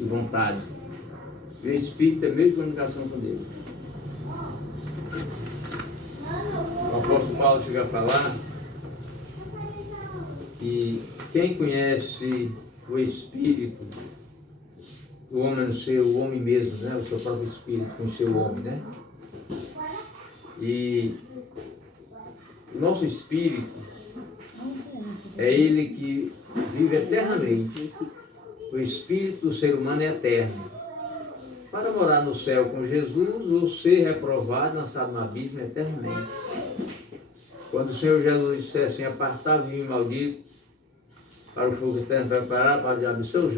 e vontade. E o Espírito é meio de comunicação com Deus. O apóstolo Paulo chega a falar que quem conhece o Espírito, o homem no seu, o homem mesmo, né? O seu próprio Espírito com o seu homem, né? E o nosso Espírito é ele que vive eternamente. O Espírito do ser humano é eterno. Para morar no céu com Jesus ou ser reprovado, lançado no abismo eternamente. Quando o Senhor Jesus disser assim, apartai-vos de mim, maldito, para o fogo eterno preparado para o diabo e os seus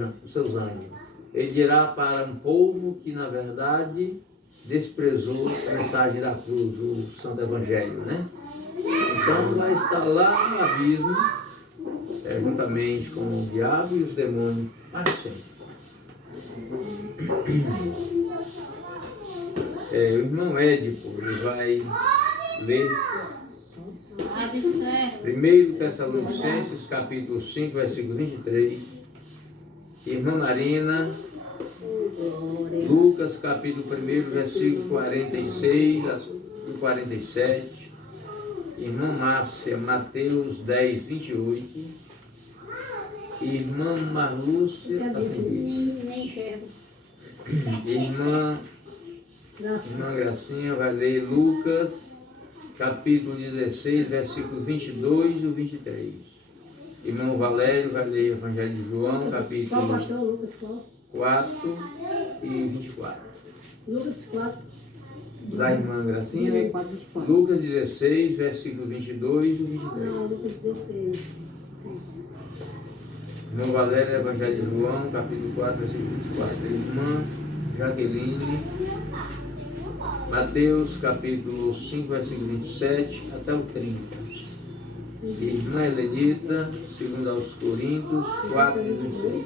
anjos. Ele dirá para um povo que, na verdade, desprezou a mensagem da cruz, o Santo Evangelho, né? Então, vai estar lá no abismo, juntamente com o diabo e os demônios, para sempre. O irmão Édipo, ele vai ler 1 Tessalonicenses, capítulo 5, versículo 23. Irmã Marina, Lucas, capítulo 1, versículo 46 e 47. Irmã Márcia, Mateus 10, 28. Irmã Marlúcia, Irmã Gracinha vai ler Lucas, capítulo 16, versículos 22 e 23. Irmão Valério vai ler Evangelho de João, capítulo 4 e 24. Lucas 4. Da irmã Gracinha, Lucas 16, versículo 22 e 23. Não, Lucas 16. Sim. Irmão Valério, Evangelho de João, capítulo 4, versículo 24. Irmã Jaqueline, Mateus, capítulo 5, versículo 27 até o 30. Irmã Helenita, segundo aos Coríntios, 4, 26.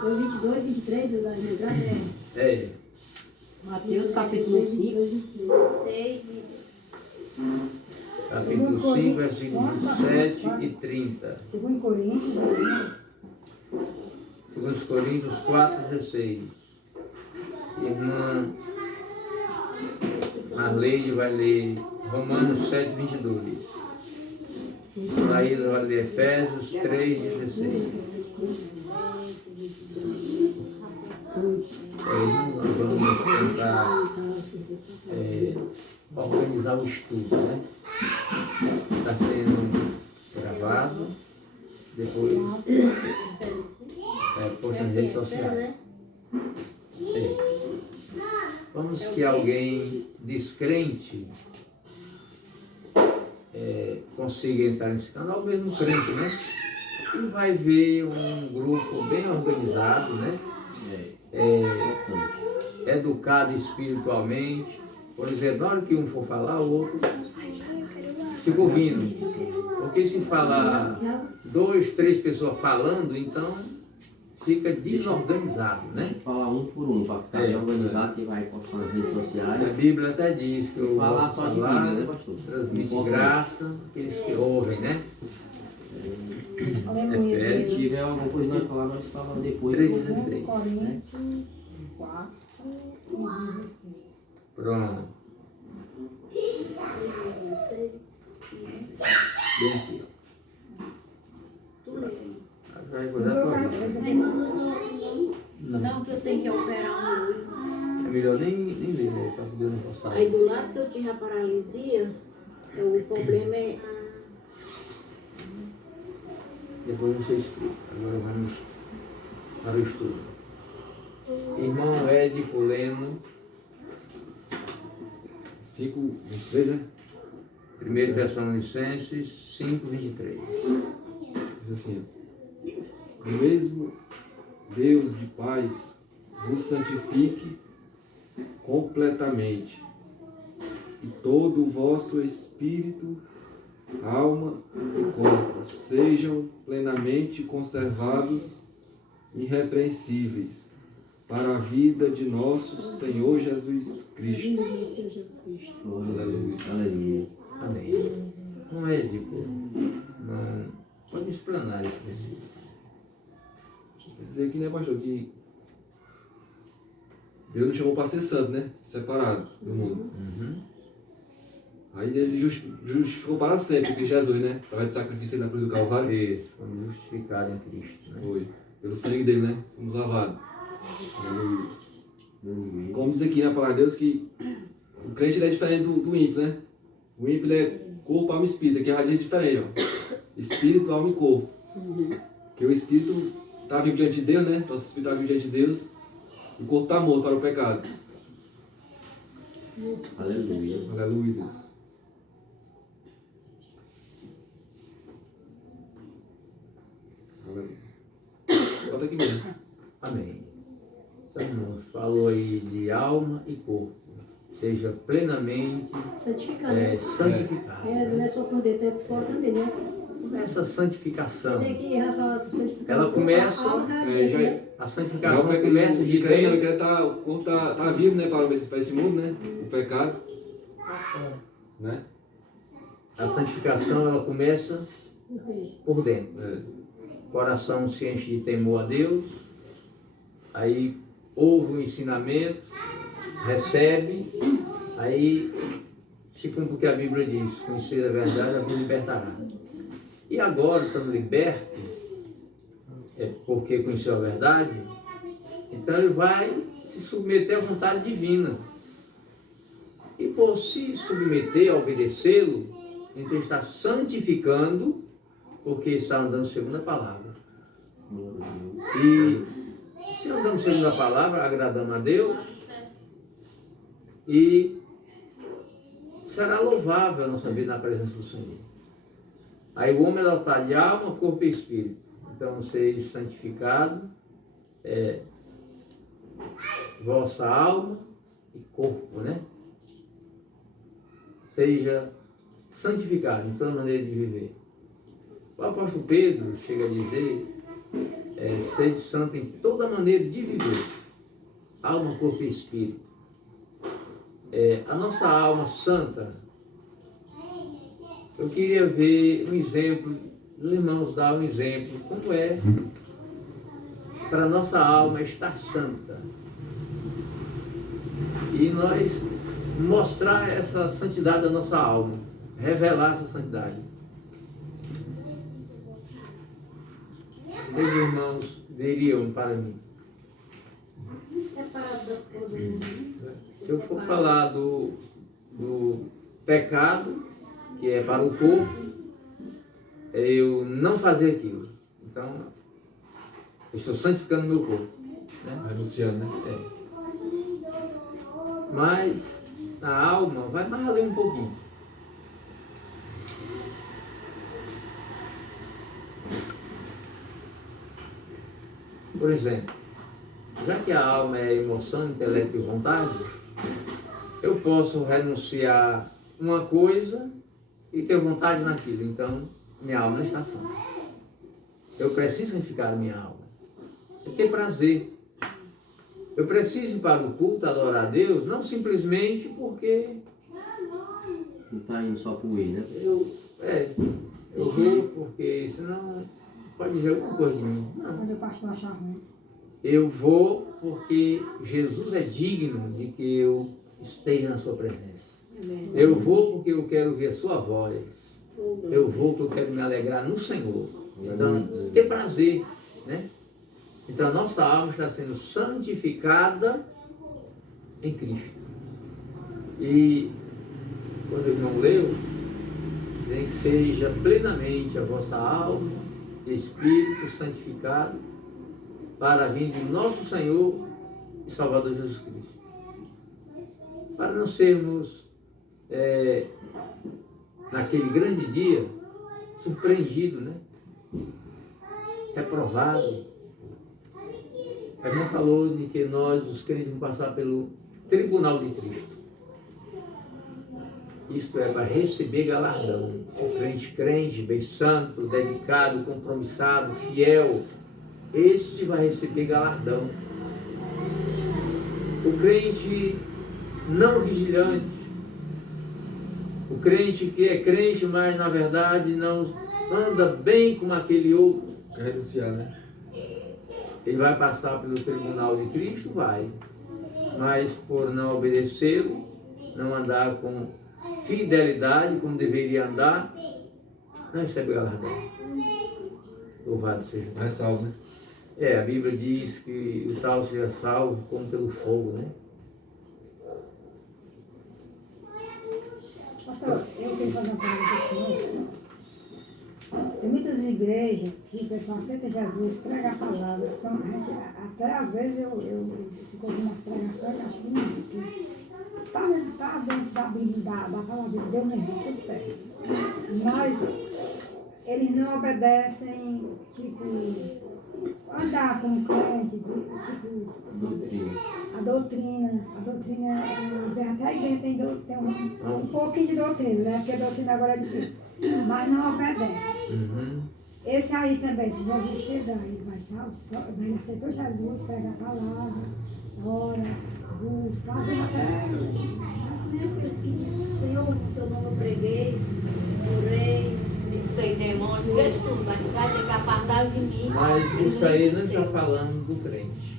Foi 22, 23 da irmã Graça? Mateus, capítulo 5. 16, capítulo 5, versículo 27 e 30. Segundo Coríntios, Segundo Coríntios 4, 16. Irmã Marleide vai ler Romanos 7, 22. Laísa vai ler Efésios 3, 16. Nós vamos tentar organizar o estudo, né? Está sendo gravado, depois posto nas redes sociais. Vamos que alguém descrente consiga entrar nesse canal, mesmo crente, né? E vai ver um grupo bem organizado, né? Educado espiritualmente. Por exemplo, na hora que um for falar, o outro fica ouvindo. Porque se falar 2, 3 pessoas falando, então fica desorganizado, né? Falar um por um, para ficar organizado, que vai postar nas redes sociais. A Bíblia até diz que eu falar só de Bíblia, né, pastor? Transmite graça, aqueles que ouvem, né? Se tiver alguma coisa nós falar, nós falamos depois. 3,16. Coríntios 4, Pronto. Bem aqui. Vai cuidar com Não, que eu tenho que operar um olho. É melhor nem ler, né? Para poder não postar. Aí do lado que eu tive a paralisia, o problema é. Depois você explica. Agora vamos para o estudo. Irmão Édipo Leno, 5, 23, né? 1 Tessalonicenses 5, 23. Diz assim: o mesmo Deus de paz vos santifique completamente, e todo o vosso espírito, alma e corpo sejam plenamente conservados, irrepreensíveis, para a vida de nosso Senhor Jesus Cristo. Aleluia. Aleluia. Amém. Não é Édipo. Não. Pode me explanar isso. Quer dizer que, né, pastor, que Deus nos chamou para ser santo, né? Separado do mundo. Uhum. Aí ele justificou para sempre, porque Jesus, né? Através do sacrifício na cruz do Calvário. E fomos justificados em Cristo. Né? Foi. Pelo sangue dele, né? Fomos lavados. Como diz aqui na palavra de Deus que o crente ele é diferente do ímpio, né? O ímpio ele é corpo, alma e espírito. Aqui a radiante é diferente, ó. Espírito, alma e corpo. Porque o espírito está vivo diante de Deus, né? Nosso espírito está vivo diante de Deus. E o corpo está morto para o pecado. Aleluia. Aleluia, Deus. Aleluia. Bota aqui mesmo. Amém. Então, irmãos, falou aí de alma e corpo. Seja plenamente Santificado. Né? santificado. Não é só por dentro, é por fora também, né? Essa santificação, Mas aqui, Rafa, santificado. ela começa, a santificação começa de dentro. O corpo tá vivo, né? Para esse mundo, né? O pecado. Né? A santificação ela começa por dentro. É. O coração se enche de temor a Deus, aí ouve o ensinamento, recebe, aí se cumpre o que a Bíblia diz: conhecer a verdade, a vos libertará. E agora, estamos libertos, porque conheceu a verdade, então ele vai se submeter à vontade divina. E por se submeter a obedecê-lo, então ele está santificando, porque está andando segundo a palavra. E se andamos segundo a palavra, agradamos a Deus, e será louvável a nossa vida na presença do Senhor. Aí o homem ela está de alma, corpo e espírito. Então seja santificado, vossa alma e corpo, né? Seja santificado em toda maneira de viver. O apóstolo Pedro chega a dizer, seja santo em toda maneira de viver. Alma, corpo e espírito. A nossa alma santa, eu queria ver um exemplo, os irmãos dar um exemplo, como é para a nossa alma estar santa. E nós mostrar essa santidade da nossa alma, revelar essa santidade. Os irmãos diriam para mim. Separado das coisas. Se eu for falar do pecado, que é para o corpo, eu não fazer aquilo. Então, eu estou santificando meu corpo. Né? Renunciando, né? Mas a alma vai mais além um pouquinho. Por exemplo, já que a alma é emoção, intelecto e vontade, eu posso renunciar uma coisa e ter vontade naquilo. Então, minha alma não está santa. Eu preciso santificar a minha alma. Eu ter prazer. Eu preciso ir para o culto, adorar a Deus, não simplesmente porque Não está indo só por ir, né? eu vou porque senão pode dizer alguma coisa de mim. Não. Mas o pastor achar ruim. Eu vou porque Jesus é digno de que eu esteja na sua presença. Eu vou porque eu quero ver a sua voz. Eu vou porque eu quero me alegrar no Senhor. Então, ter prazer, né? Então, a nossa alma está sendo santificada em Cristo. E, quando o irmão leu, nem seja plenamente a vossa alma e espírito santificado para vir de nosso Senhor e Salvador Jesus Cristo. Para não sermos, naquele grande dia, surpreendidos, né? Reprovados. A irmã falou de que nós, os crentes, vamos passar pelo tribunal de Cristo. Isto é para receber galardão. O crente, bem santo, dedicado, compromissado, fiel, este vai receber galardão. O crente não vigilante, o crente que é crente, mas na verdade não anda bem como aquele outro, Quer renunciar, né? ele vai passar pelo tribunal de Cristo? Vai. mas por não obedecê-lo, não andar com fidelidade como deveria andar, não recebe galardão. Louvado seja Deus. Mais salvo, né? A Bíblia diz que o salvo seja salvo como pelo fogo, né? Pastor, eu tenho que fazer uma pergunta para o senhor. Tem muitas igrejas que o pessoal aceita Jesus, prega a palavra. Então, até às vezes eu fico ouvindo as pregações e acho que está dentro da Bíblia, da palavra de Deus mesmo, tudo certo. Mas eles não obedecem, tipo, andar como crente, tipo, Doutrina. a doutrina, às vezes até a igreja tem um pouquinho de doutrina, né? Porque a doutrina agora é difícil, mas não obedece. Esse aí também, se Jesus chegar, ele vai salvo, ele aceitou Jesus, prega a palavra, ora, busca, fazem até... Aqueles que dizem, Senhor, teu nome eu preguei, orei, expulsei demônios, fez tudo, mas vai ter que apartar de mim. Mas isso aí não está falando do crente.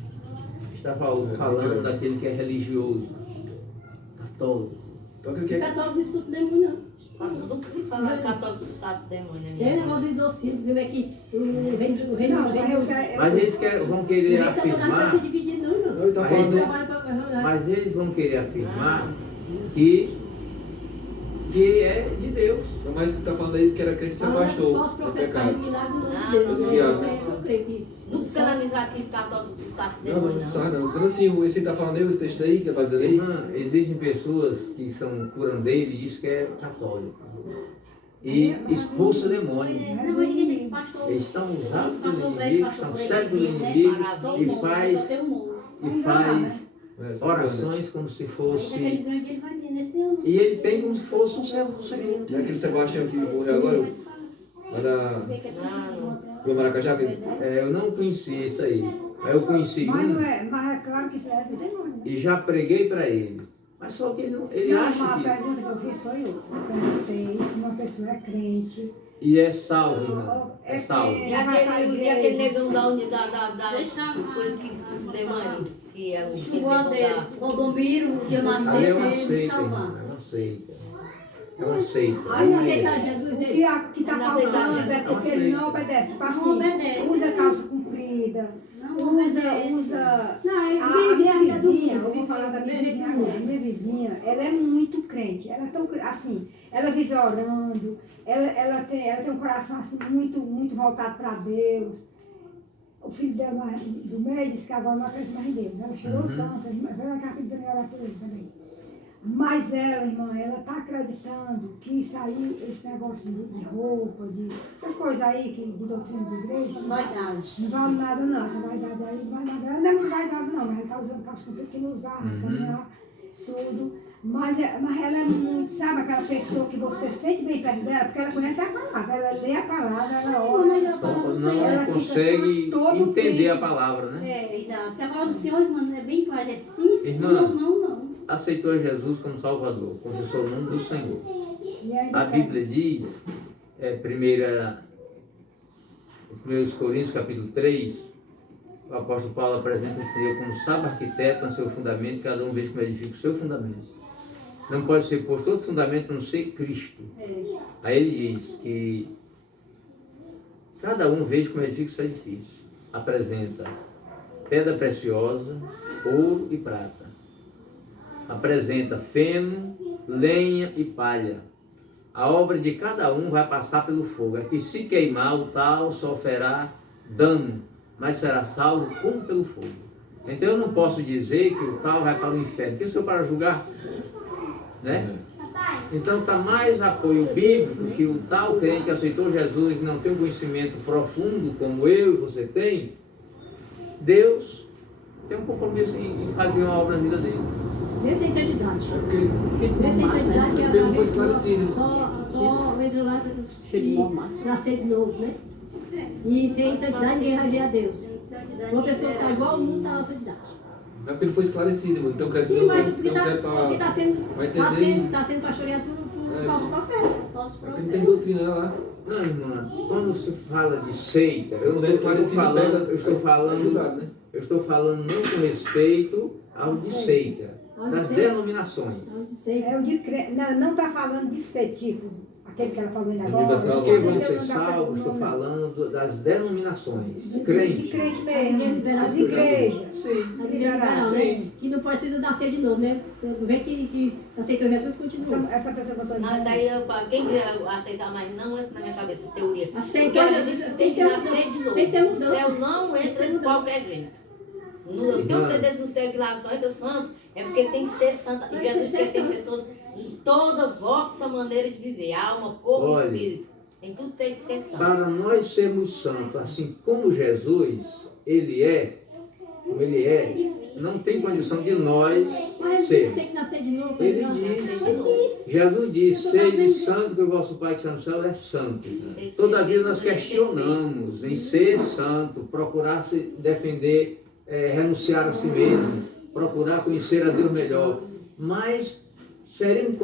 Está falando daquele que é religioso, católico. Então aquele que é... Católico diz que os demônios não. Não precisa falar católico expulsasse demônio, né? Tem negócio de exorcismo, viu? É que o reino do reino. Mas eles vão querer afirmar, Não vai se dividir, não. Não, ele tá Mas falando... Trabalho mas eles vão querer afirmar que é de Deus. Mas você tá falando aí que era crente que se afastou Falsos do profetas pecado. fazem milagre no nome de Deus. Confiado. Isso aí eu creio que... Não precisa analisar aqui católico expulsasse Não, demônio, não não. precisa não. Dizendo assim, esse tá falando aí, esse texto aí, que tá dizendo aí. Irmã, existem pessoas que são curandeiros e diz que é católico. E expulsa demônio. Não, mas ninguém desse pastor. Eles estão usados Esse pelo pastor velho, inimigo, pastor estão preto, cegos pelo né? inimigo Maravilha. e faz É, só orações como se fosse. Aquele grande ele vai ter nesse ano. E ele tem como se fosse um servo do Senhor. E aquele Sebastião que morreu agora, lá da... do Maracajá, que... Eu não conheci isso aí. Mas eu conheci Mas não um é, mas é claro que isso é demônio, né? e já preguei para ele. Mas só que ele Não, acha uma que. pergunta que eu fiz foi eu perguntei se uma pessoa é crente. E é salvo, irmão. É salvo. E aquele negão da coisa que expulsa demônio, que é o O Aldeiro, o Domiro, que eu nasci Ali é uma sem seita, salvar. irmão. É uma seita. É uma seita. Aí não aceitar Jesus, o que está Não faltando aceitar é porque ele não obedece. Tipo assim, Não obedece. usa calça comprida, Não obedece. usa... Não, A minha vizinha, eu vou vivo falar da minha vizinha agora. A minha vizinha, ela é muito crente. Ela é tão, assim, ela vive orando, ela tem um coração assim, muito voltado para Deus. O filho dela do meio disse que agora não acredita mais em Deus. Ela chorou tanto, ela quer filho também orar por ele também. Mas ela, irmã, ela está acreditando que isso aí, esse negócio de roupa, de essas coisas aí, de doutrina de igreja, Vaidade. não vale nada não. Essa vaidade aí não vale nada. Ela não é muito vaidosa não, mas ela está usando calça comprida que não usava, caminhar, tudo. Mas ela é muito, sabe aquela pessoa que você sente bem perto dela, porque ela conhece a palavra, ela lê a palavra, ela ora. Não consegue entender a palavra, né? É, exato. Porque a palavra do Senhor, irmão, é bem clara. É sim, sim, Irmã. não. Aceitou Jesus como Salvador, confessou o nome do Senhor. E ainda A Bíblia diz, 1 Coríntios capítulo 3, o apóstolo Paulo apresenta o Senhor como sábio arquiteto no seu fundamento, cada um vez como edifica o seu fundamento. Não pode ser posto outro fundamento a não ser Cristo. Aí ele diz que cada um veja como edifica o seu edifício. Apresenta pedra preciosa, ouro e prata. Apresenta feno, lenha e palha. A obra de cada um vai passar pelo fogo. É que se queimar, o tal sofrerá dano, mas será salvo como pelo fogo. Então eu não posso dizer que o tal vai para o inferno. Quem sou eu para julgar? Né? Então está mais apoio bíblico que o tal crente que aceitou Jesus e não tem um conhecimento profundo como eu e você tem. Deus tem um compromisso em fazer uma obra na vida dele. Vê sem santidade. É porque Vê sem santidade ele não foi esclarecido. só entra lá e nascer de novo, né? E sem santidade ninguém vai ver a Deus. Uma pessoa que está igual ao mundo está na santidade. Não é porque ele foi esclarecido, mano. Então quer dizer, Sim, mas porque não quer pra... está sendo pastoreado por falso profeta. Falso Porque não profeta. tem doutrina lá. Não, irmã, quando se fala de seita, Quando é esclarecido, eu estou falando ajudado, né? eu estou falando não com respeito ao de seita, Ao de das seita. denominações. Onde sei. É o de crente. Não está falando de ser tipo, aquele que ela falou ainda agora. Universal. Porque vão Mas eu ser não tava salvos, estou com o nome. falando das denominações, De crente. crente mesmo. As igrejas. Sim. As liberal, né? Sim. Que não precisa nascer de novo, né? Vê que aceitou Jesus, continua. Essa pessoa que eu estou Não, isso aí, quem quiser aceitar, mas não entra na minha cabeça, teoria. Aceitou Porque ela Jesus, diz que tem que nascer de novo. tem que ter O mudança. céu não entra em qualquer gente. Eu tenho certeza no céu que lá só entra santo, é porque tem que ser santa. E Jesus quer tem que ser santo em toda a vossa maneira de viver, alma, corpo e Olha. espírito. Tem tudo tem que ser santo. Para nós sermos santos, assim como Jesus, ele é, como ele é, não tem condição de nós Mas sermos. você tem que nascer de novo. Ele não. diz, Jesus diz, sede santo que o vosso Pai que está no céu é santo. Todavia nós questionamos em ser santo, procurar se defender, renunciar a si mesmo, procurar conhecer a Deus melhor. Mas seremos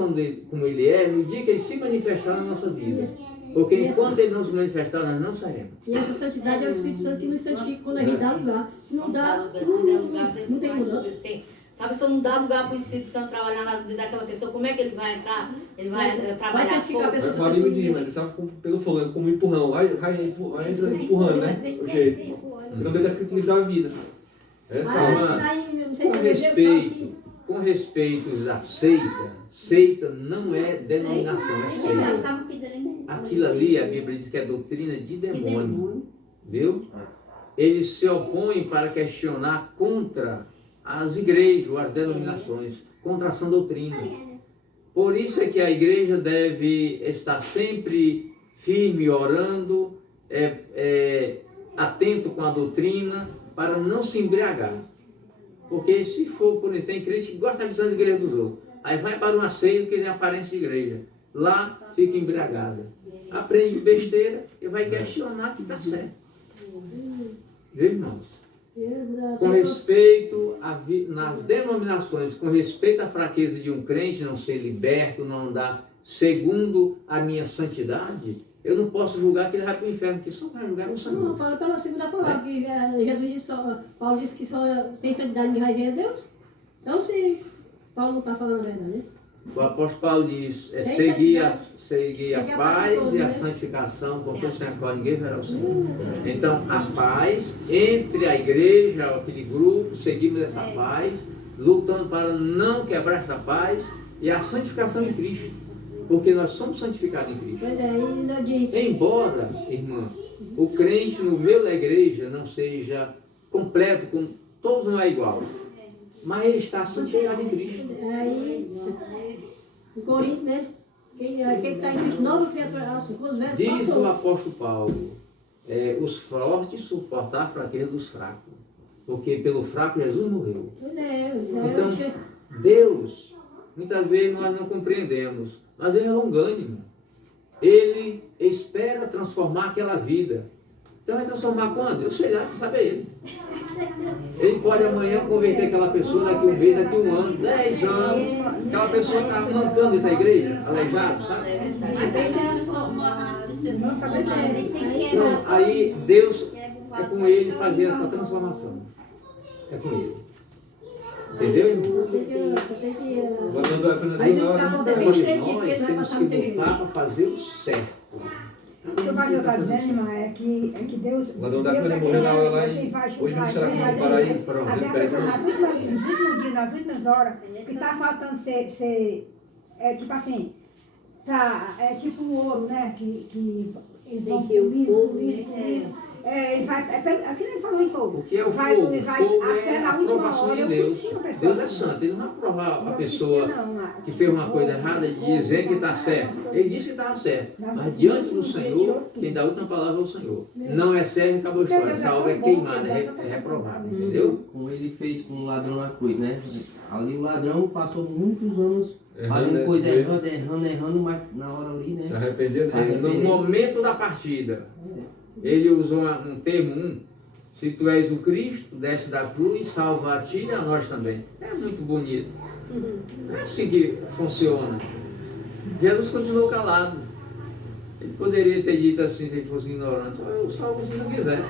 como ele é no dia que ele se manifestar na nossa vida. Porque enquanto ele não se manifestar, nós não sairemos. E essa santidade é o Espírito Santo que nos santifica quando a gente dá lugar. Se não dá, não tem mudança. Sabe, se eu não dá lugar para o Espírito Santo trabalhar na vida daquela pessoa, como é que ele vai entrar? Ele vai trabalhar santificar a força. pessoa. Vai falar de mas você sabe pelo fogo, como empurrão. Vai entra empurrando, né? O jeito. Não deve estar escrito no livro da vida. Essa Com respeito à seita não é denominação, é seita. Aquilo ali, a Bíblia diz que é doutrina de demônio. Viu? Eles se opõem para questionar contra as igrejas ou as denominações, contra a sã doutrina. Por isso é que a igreja deve estar sempre firme, orando, atento com a doutrina, para não se embriagar. Porque se for, por exemplo, tem crente que gosta da visão da igreja dos outros. Aí vai para uma ceia que tem aparência de igreja. Lá fica embriagada. Aprende besteira e vai questionar que está certo. Viu, irmãos? Com respeito nas denominações, com respeito à fraqueza de um crente não ser liberto, não andar segundo a minha santidade, eu não posso julgar que ele vai para o inferno, porque só para julgar o Não, Senhor. fala pela segunda palavra, que Jesus disse Paulo disse que só sem santidade ninguém vai ver a Deus. Então, se Paulo não está falando a verdade, né? O apóstolo Paulo diz, Sem seguir a Seguir a paz paz e a né? santificação, porque sem a qual ninguém verá o Senhor. Então, a paz entre a igreja, aquele grupo, seguimos essa paz, lutando para não quebrar essa paz, e a santificação em Cristo, porque nós somos santificados em Cristo. Pois é, ele ainda disse. Embora, irmã, o crente no meio da igreja não seja completo, com todos não é igual, mas ele está santificado em Cristo. Aí, em Corinto, né? Quem está em Cristo, nova criatura, os velhos Diz o passou. apóstolo Paulo, os fortes suportar a fraqueza dos fracos, porque pelo fraco Jesus morreu. Pois é, Então, Deus, muitas vezes nós não compreendemos, mas Deus é longânimo. Ele espera transformar aquela vida. Então vai transformar quando? Eu sei lá, que sabe ele. Ele pode amanhã converter aquela pessoa daqui um mês, daqui um ano, 10 anos. Aquela pessoa está mancando dentro da igreja, aleijado, sabe? Mas ele transformou antes de ser transformado. Então, aí Deus é com ele fazer essa transformação. É com ele. Entendeu, irmão? Só sei que Mas esse escapou até bem Nós estreitinho, porque ele vai temos passar que no teu lutar para fazer o certo. O que o pastor está dizendo, irmã, é que Deus. O ladrão da Deus Cunha é morreu na hora lá quem em. faz Hoje não será quem como faz paraíso. Pronto. Assim, a pessoa, nos últimos dias, nas últimas horas, que está faltando ser tipo assim, é tipo o ouro, né? Que eles vão Tem que o polir, fogo, polir, né? ele vai, aqui nem falou em fogo. O que é o Vai fogo? polir, O vai fogo até é a na última aprovação hora, de eu Deus. ensino a pessoa. Deus é santo, ele não vai aprovar a Não pessoa precisa, não, que fez uma coisa errada de dizer que está certo. Ele disse que estava certo. Mas diante do Senhor, quem dá a última palavra é o Senhor. Não é certo, acabou a história. Essa obra é queimada, é reprovada, entendeu? Como ele fez com o ladrão na cruz, né? Ali o ladrão passou muitos anos fazendo né? coisa errando, mas na hora ali, né? Se arrependeu, Se né? arrependeu. No momento da partida, ele usou um termo, se tu és o Cristo, desce da cruz, salva a ti e a nós também. É muito bonito. Não é assim que funciona. Jesus continuou calado. Ele poderia ter dito assim, se ele fosse ignorante, eu salvo se não quiser.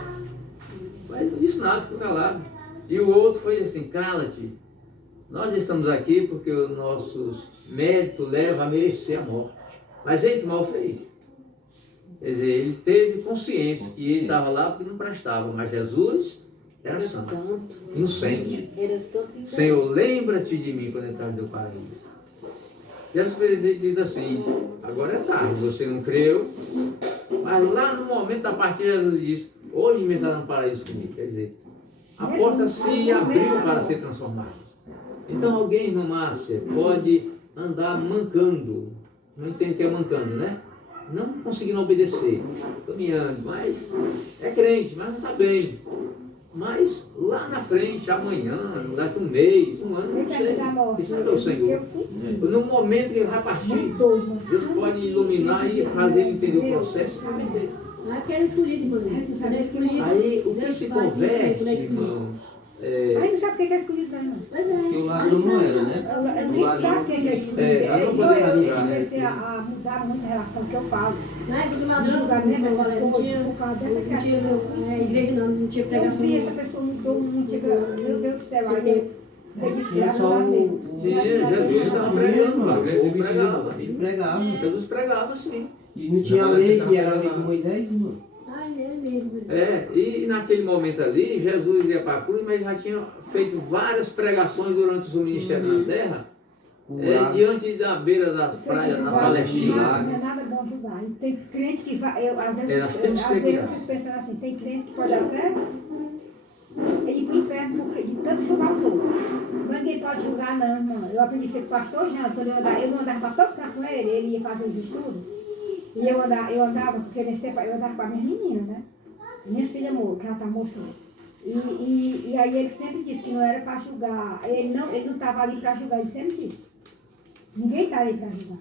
Mas ele não disse nada, ficou calado. E o outro foi assim, cala-te, Nós estamos aqui porque os nossos méritos levam a merecer a morte. Mas ele que mal fez. Quer dizer, ele teve consciência que ele estava lá porque não prestava, mas Jesus era santo, inocente. Era santo e Senhor, lembra-te de mim quando entrar no teu paraíso. Jesus diz assim, agora é tarde, você não creu, mas lá no momento da partida Jesus disse, hoje me está no paraíso comigo. Quer dizer, a porta se abriu para ser transformada. Então alguém, irmã Márcia, pode andar mancando, não entende o que é mancando, né? Não conseguindo obedecer, caminhando, mas é crente, mas não está bem. Mas lá na frente, amanhã, daqui um mês, um ano, não sei. Isso é o Senhor. No momento que ele vai partir, Deus pode iluminar e fazer ele entender o processo. Aquele escolhido, irmão. Quando é escolhido. Aí o que Deus se vai dizer converte, quando é escolhido. irmãos, Aí não sabe o que é escolhido, não. Pois é. Que o ladrão não era, né? Ninguém sabe o que é escolhido. nós não podemos Eu julgar, né? comecei a mudar muito em relação ao que eu falo. Na época do De ladrão, julgamento, não, essas Valéria, não coisas, tinha, por causa não dessa tinha igreja, não tinha Eu pregação. vi essa pessoa mudou muito, chega, meu Deus do céu, aí eu disse, Tinha só o... Tinha, Jesus estava pregando lá, Ele o povo pregava. Ele pregava. Jesus pregava, sim. E não tinha lei, que era a lei de Moisés, irmão. Ai, é mesmo. E naquele momento ali, Jesus ia para a cruz, mas já tinha feito várias pregações durante o seu ministério na terra, diante da beira da praia, na Palestina. Não é nada bom julgar. E tem crente que vai. Às vezes, Nós temos que ter às vezes eu cuidado. fico pensando assim, tem crente que pode até ir para o inferno porque, de tanto julgar os outros. Mas ninguém pode julgar, não, irmão. Eu aprendi a ser pastor já, quando eu não andava para todo canto com ele ia fazer os estudos. E eu andava, porque nesse tempo eu andava com a minha menina, né? Minha filha amor, que ela tá mocinha. E aí ele sempre disse que não era para julgar. Ele não estava ali para julgar, ele sempre disse. Ninguém está ali para julgar.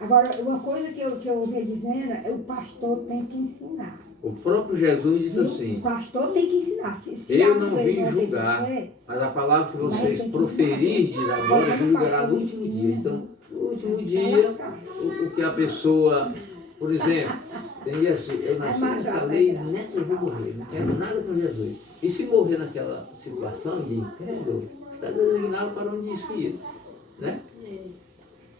Agora, uma coisa que eu ouvi dizendo é o pastor tem que ensinar. O próprio Jesus disse O assim, pastor tem que ensinar. Se eu a não ovelha vim não tem julgar, fé, mas a palavra que Mas vocês tem que proferirem agora julgará no último dia. Então, no último dia, o que a pessoa, por exemplo, tem assim, eu nasci nessa lei, nessa eu vou morrer, não quero nada com Jesus. E se morrer naquela situação de incrédulo, está designado para onde disse ir, né?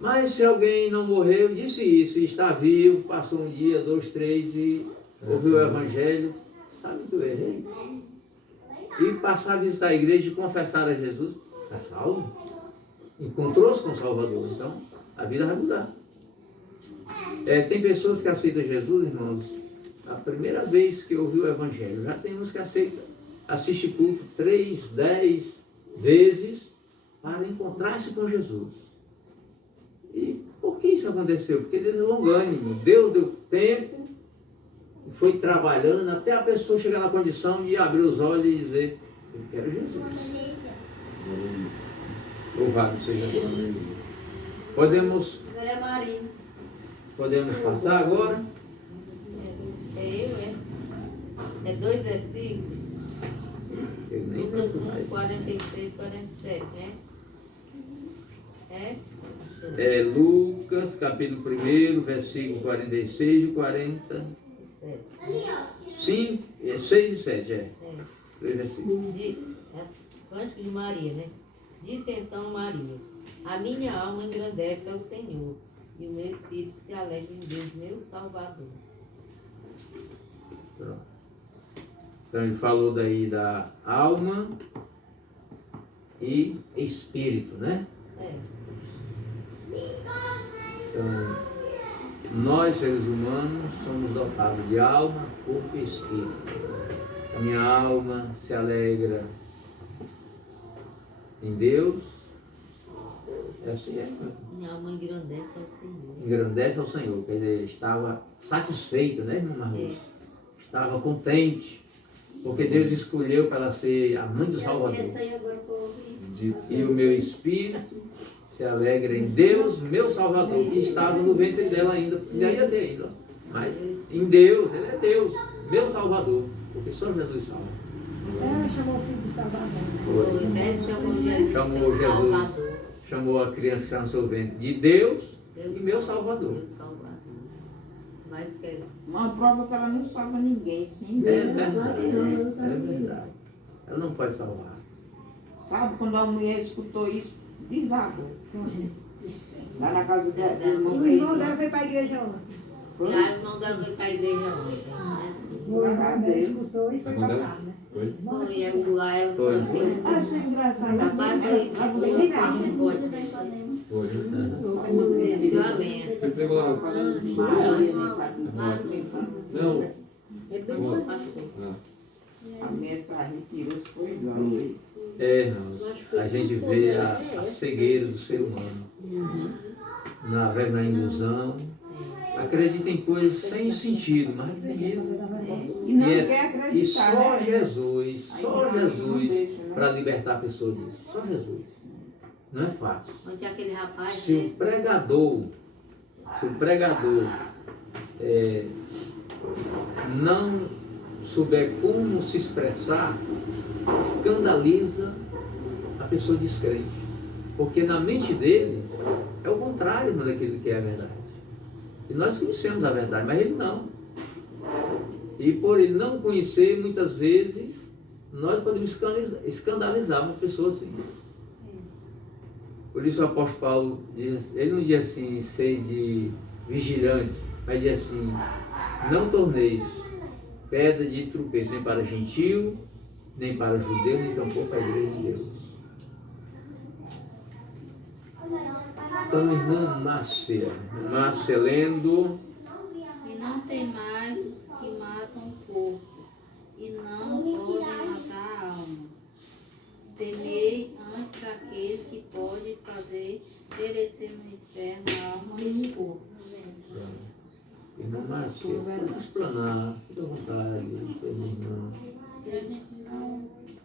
Mas se alguém não morreu, disse isso, e está vivo, passou um dia, 2, 3 e ouviu o Evangelho, sabe que eu errei? E passar a visitar a igreja e confessar a Jesus, está salvo. Encontrou-se com o Salvador, então a vida vai mudar. Tem pessoas que aceitam Jesus, irmãos, a primeira vez que ouviu o Evangelho. Já tem uns que aceitam, assiste culto 3, 10 vezes para encontrar-se com Jesus. E por que isso aconteceu? Porque Deus é longânimo. Deus deu tempo, foi trabalhando até a pessoa chegar na condição de abrir os olhos e dizer, eu quero Jesus. Louvado seja Deus. Agora é Maria. Podemos passar agora? É 2 versículos. Eu nem Lucas lembro 1, mais. 46, 47, né? Lucas, capítulo 1, versículo 46 e 47. 6 e 7, 3 versículos. Cântico de Maria, né? Disse então Maria, a minha alma engrandece ao Senhor, e o meu espírito se alegra em Deus, meu Salvador. Pronto. Então ele falou daí da alma e espírito, né? Então, nós seres humanos somos dotados de alma, corpo e espírito. A minha alma se alegra em Deus. É assim, Minha alma engrandece ao Senhor. engrandece ao Senhor. Quer dizer, estava satisfeito, né, irmã Marluz? Estava contente, porque Deus escolheu para ela ser a mãe do Salvador. Essa aí agora que eu ouvi. E o meu espírito se alegra em Deus, meu Salvador, que estava no ventre dela ainda, ia ter ainda. Mas em Deus, Ele é Deus, meu Salvador, porque só Jesus salva. ela chamou o filho de Salvador. O Eterno chamou Jesus Chamou de seu Jesus. Salvador. Chamou a criança que está no seu ventre de Deus e meu Salvador. Meu Salvador. Mas que Uma prova que ela não salva ninguém, sim. É verdade, é verdade. Ela não pode salvar. Sabe quando a mulher escutou isso, desabou. Lá na casa dela. E o irmão dela foi para a igreja ontem. E aí o irmão dela foi para a igreja ontem. Né? O irmão dela escutou e foi Irmão para dela? casa. Foi? Foi, e aí lá ela Foi. Acho engraçado. Rapaz, foi Ele um pode. Foi. Desceu a lenha. Você pegou lá. Falando de Maria, né? Não. A mensagem tirou-se foi igual. É, a gente vê a cegueira do ser humano. Na ilusão. Acredita em coisas sem sentido, mas acredita. E não E quer E acreditar, só né? Jesus, só Aí não Jesus deixa, né? para libertar a pessoa disso. Só Jesus. Não é fácil. Onde tinha aquele rapaz, Se o né? pregador não souber como se expressar, escandaliza a pessoa descrente. Porque na mente dele é o contrário daquilo que é a verdade. E nós conhecemos a verdade, mas ele não. E por ele não conhecer, muitas vezes, nós podemos escandalizar uma pessoa assim. Por isso o apóstolo Paulo diz, ele não diz assim, sei de vigilante, mas diz assim, não torneis pedra de tropeço, nem para gentio, nem para judeu, nem tampouco para a igreja de Deus. Então, irmã Márcia lendo. E não tem mais os que matam o corpo, e não podem matar a alma. Temei antes aquele que pode fazer perecer no inferno a alma e o corpo. Irmã Márcia, pode explanar, fica à vontade, minha irmã. E a gente não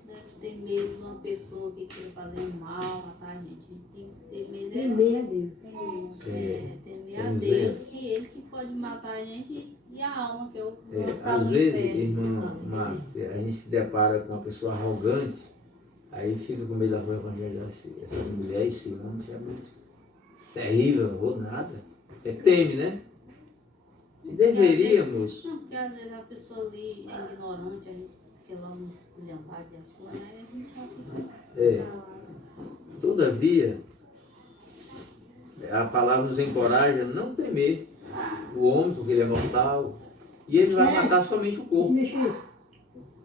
deve ter medo de uma pessoa que quer fazer um mal, matar a gente. Tem que ter medo Temer a Deus. temer a Deus, que ele que pode matar a gente e a alma, que é o lançar Às no vezes, inferno. irmã Márcia, a gente se depara com uma pessoa arrogante, aí fica com medo da rua evangelizar essa mulher, esse homem, isso é muito terrível, ou nada. Teme, né? E deveríamos. Não, porque às vezes a pessoa ali é ignorante, a gente quer logo me esculhambar e as coisas, aí a gente já fica. Todavia, a palavra nos encoraja a não temer o homem, porque ele é mortal, e ele vai matar somente o corpo.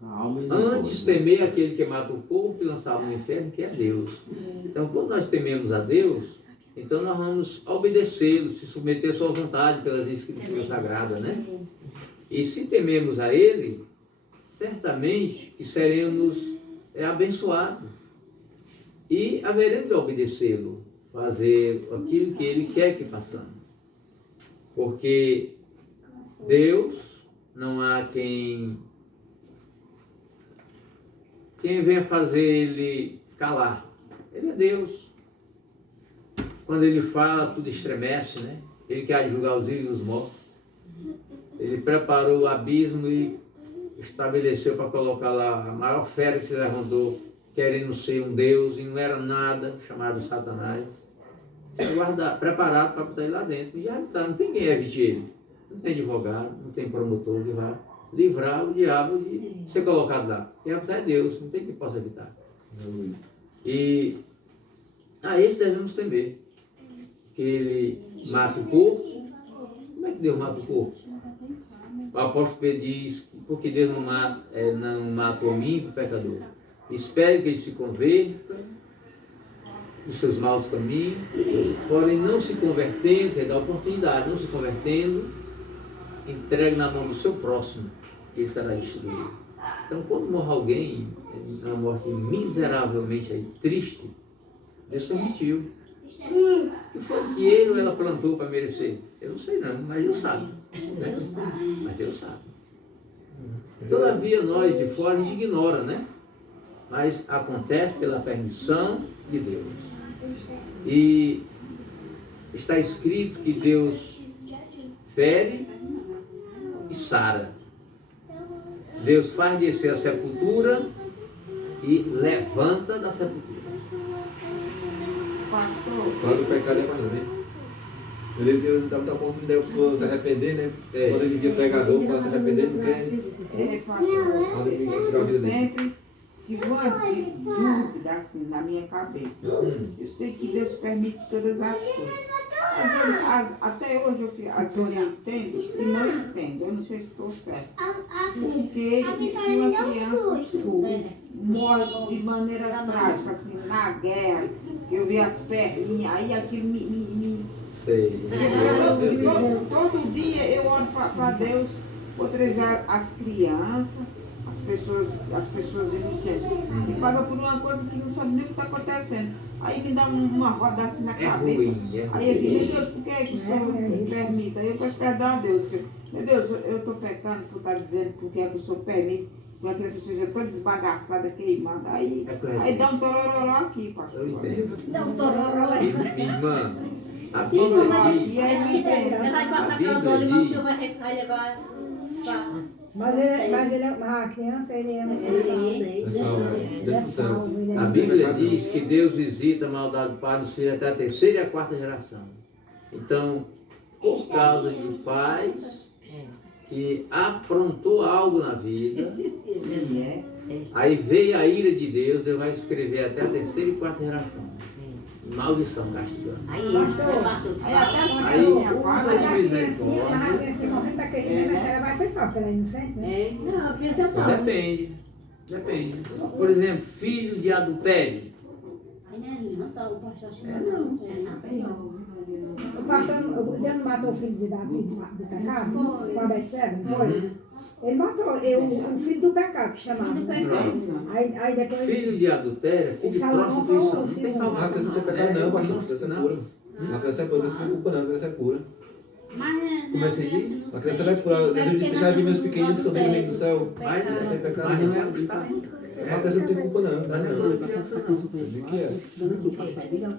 A alma e não Antes temer aquele que mata o corpo e lançá-lo no inferno, que é Deus. Então, quando nós tememos a Deus, então nós vamos obedecê-lo, se submeter à sua vontade pelas Escrituras Sagradas, né? E se tememos a Ele, certamente que seremos abençoados. E haveremos de obedecê-lo, fazer aquilo que Ele quer que façamos. Porque Deus, não há quem venha fazer Ele calar. Ele é Deus. Quando Ele fala, tudo estremece, né? Ele quer julgar os vivos e os mortos. Ele preparou o abismo e estabeleceu para colocar lá a maior fera que se levantou, querendo ser um Deus, e não era nada, chamado Satanás. Preparado para botar ele lá dentro. E já está, não tem quem evite ele. Não tem advogado, não tem promotor que vá livrar o diabo de ser colocado lá. Quem vai botar é Deus, não tem quem possa evitar. E a esse devemos temer. Que ele mata o corpo. Como é que Deus mata o corpo? O apóstolo Pedro diz, porque Deus não mata o ímpio, o pecador. Espere que ele se converta dos seus maus caminhos, porém não se convertendo, quer dar oportunidade, não se convertendo, entregue na mão do seu próximo, que ele será destruído. Então, quando morre alguém, uma morte miseravelmente triste, Deus permitiu. Que foi que ele ou ela plantou para merecer? Eu não sei não, mas Deus sabe. Né? Mas Deus sabe. Todavia nós de fora a gente ignora, né? Mas acontece pela permissão de Deus. E está escrito que Deus fere e sara. Deus faz descer a sepultura e levanta da sepultura. Só do pecado é mais não, né? Deus dá muita oportunidade para a pessoa se arrepender, né? Quando ele via pregador para se arrepender, não quer. Pastor, Quando ele tirar a vida dele. sempre tive uma dúvida assim na minha cabeça. Eu sei que Deus permite todas as coisas. Até hoje eu entendo e não entendo. Eu não sei se estou certa. Porque uma criança morre de maneira trágica, assim, na guerra. Eu vi as perninhas, aí aquilo me Sei. todo dia eu oro para Deus proteger as crianças, as pessoas inocentes. E paga por uma coisa que não sabe nem o que está acontecendo. Aí me dá uma roda assim na cabeça. Ruim. Aí eu digo, meu Deus, por que é que o Senhor me permite? Aí eu peço perdão a Deus. Meu Deus, eu estou pecando por estar dizendo por que é que o Senhor permite que uma criança esteja toda desbagaçada, queimada. Aí dá um torororó aqui, pastor. Eu entendo. Dá um tororó aí. Irmã, a Sim, Bíblia mas diz. E aí me entende. Mas vai passar A aquela Bíblia dor, irmão, o diz- senhor vai levar. Mas a criança, ele é É salvo. Deus do céu. salvo. Ele é A Bíblia diz que Deus visita a maldade do pai e do filho até a terceira e a quarta geração. Então, por causa de pais que aprontou algo na vida, aí veio a ira de Deus, ele vai escrever até a terceira e quarta geração. Maldição, castigando. Aí isso, né, pastor? Aí até as Aí, criancinhas Mas pagam. a criancinha morrendo daquele, mas ela vai ser salva, porque ela é inocente, né? É. Não, a criança é salva. Depende. Por exemplo, filho de adultério. Não, tá, o pastor acha que O pastor, Deus não matou o filho de Davi do pecado? Com a Betseba, não foi? Ele matou o filho do pecado, que chamava. Aí depois... Filho de adultério, filho de Salomão prostituição. falou, Não tem Senhor. A criança salvação. não tem pecado não, pastor. A criança é Não. pura. A criança é pura, a criança não tem culpa não, a criança é pura. Mas Como é que diz? não A criança sei. é pura. Jesus disse, deixar de meus pequeninos, são do reino do céu. Mas Não tem pecado mas não é não. o que está aí. A criança não tem culpa não. Mas não é toda criança, não. O que é?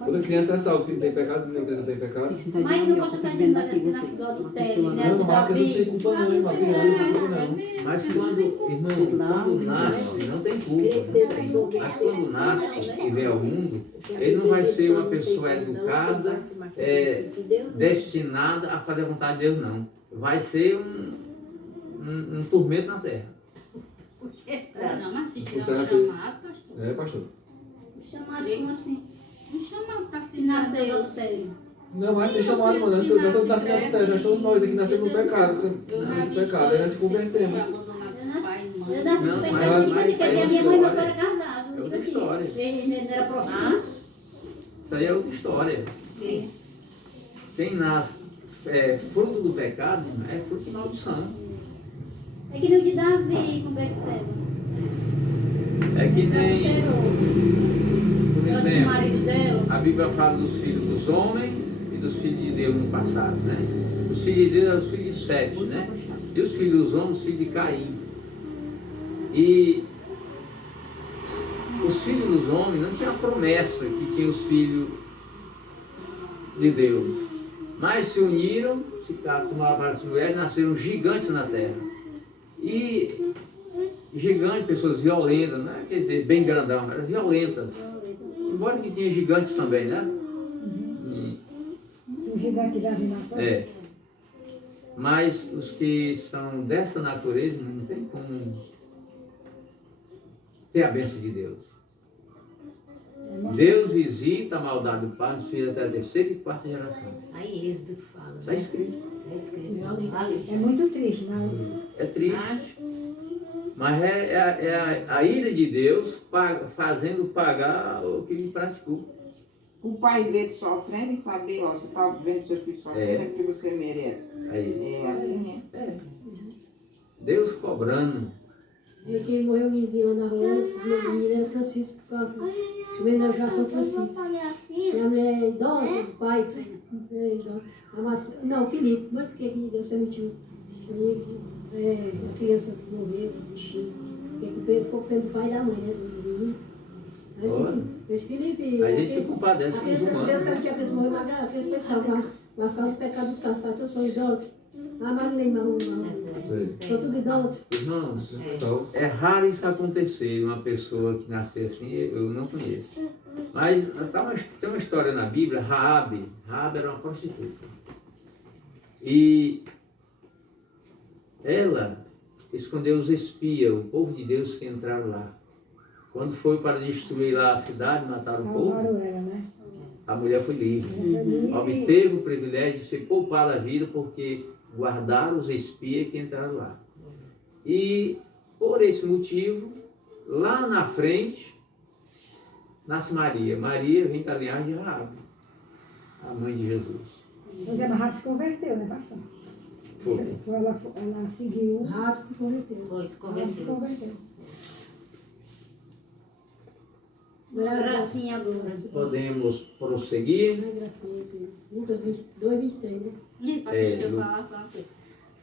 Toda criança é salva, que não tem pecado, nenhuma criança tem pecado. Mas não posso estar dizendo assim nas adultério, né? Não, a criança não tem culpa não, irmão. A criança não tem culpa não. Mas quando nasce, não tem culpa. Mas quando nasce e vem ao mundo, ele não vai ser uma pessoa educada, destinada a fazer a vontade de Deus, não. Vai ser um tormento na terra. Não, mas se tiver Funciona um tudo. chamado, pastor. É, pastor. Chamado como assim? Um chamado para se Nasceu em adultério. Não, mas tem chamado, mano. Nós todos nascemos no adultério. Nós somos nós aqui nascemos no pecado. No pecado. Aí nós se convertemos. Eu Não, não mas- pensando tipo mas assim, porque é a outra minha mãe e meu pai história. eram casados. É Tipo outra assim, história. ele era prostituta. Isso aí é outra história. Quem nasce fruto do pecado é fruto de maldição. É que nem o de Davi com Betseba. É que nem, por Ela tinha o exemplo, marido dela. a Bíblia fala dos filhos dos homens e dos filhos de Deus no passado, né? Os filhos de Deus eram os filhos de Sete, né? E os filhos dos homens, os filhos de Caim. E os filhos dos homens não tinham a promessa que tinha os filhos de Deus. Mas se uniram, se tomaram várias mulheres, nasceram gigantes na terra. E gigantes, pessoas violentas, né? Quer dizer, bem grandão, eram violentas. Embora que tinha gigantes também, né? O gigante da vida. Mas os que são dessa natureza não tem como ter a bênção de Deus. Deus visita a maldade do pai, dos filhos até a terceira e quarta geração. Aí Êxodo fala. Está escrito. É escrito. Ali. É muito triste, mas... É triste. Mas é a ira de Deus fazendo pagar o que ele praticou. O pai vê ele sofrendo e saber, ó, você tá vendo seu filho sofrendo, é porque você merece. Aí. É assim, Deus cobrando. Dia que morreu o vizinho na rua, o menino era Francisco, se vendo na Joação Francisco. E a mulher é idosa, o pai, é idosa. Não, Felipe, mas por que Deus permitiu? Aí, a criança morreu, o bichinho. Porque ficou pelo do pai e da mãe, né? Do menino. Aí esse Felipe. A gente se compadece A com os criança, Deus humanos. quando tinha pessoa morreu, mas a criança pensava, mas fala do pecado dos caras, fala, eu sou idólatra. Ah, mas não lembro, não. Sou tudo idólatra. Irmãos, Salvo. é raro isso acontecer, uma pessoa que nascer assim, eu não conheço. Mas tem uma história na Bíblia, Raabe era uma prostituta. E ela escondeu os espias, o povo de Deus que entraram lá. Quando foi para destruir lá a cidade, matar o povo, Salvaram ela, né? a mulher foi livre. Obteve o privilégio de ser poupada a vida porque guardaram os espias que entraram lá. E por esse motivo, lá na frente, nasce Maria. Maria vem da linhagem de Raabe, a mãe de Jesus. José Barraco se converteu, né, pastor? Ela seguiu. Rápido se converteu. Foi, se Ela se converteu. converteu. Gracinha agora. Podemos prosseguir. Gracinha, Lucas 22, 23, né? E pra É, deixa eu Lu- falar só uma coisa.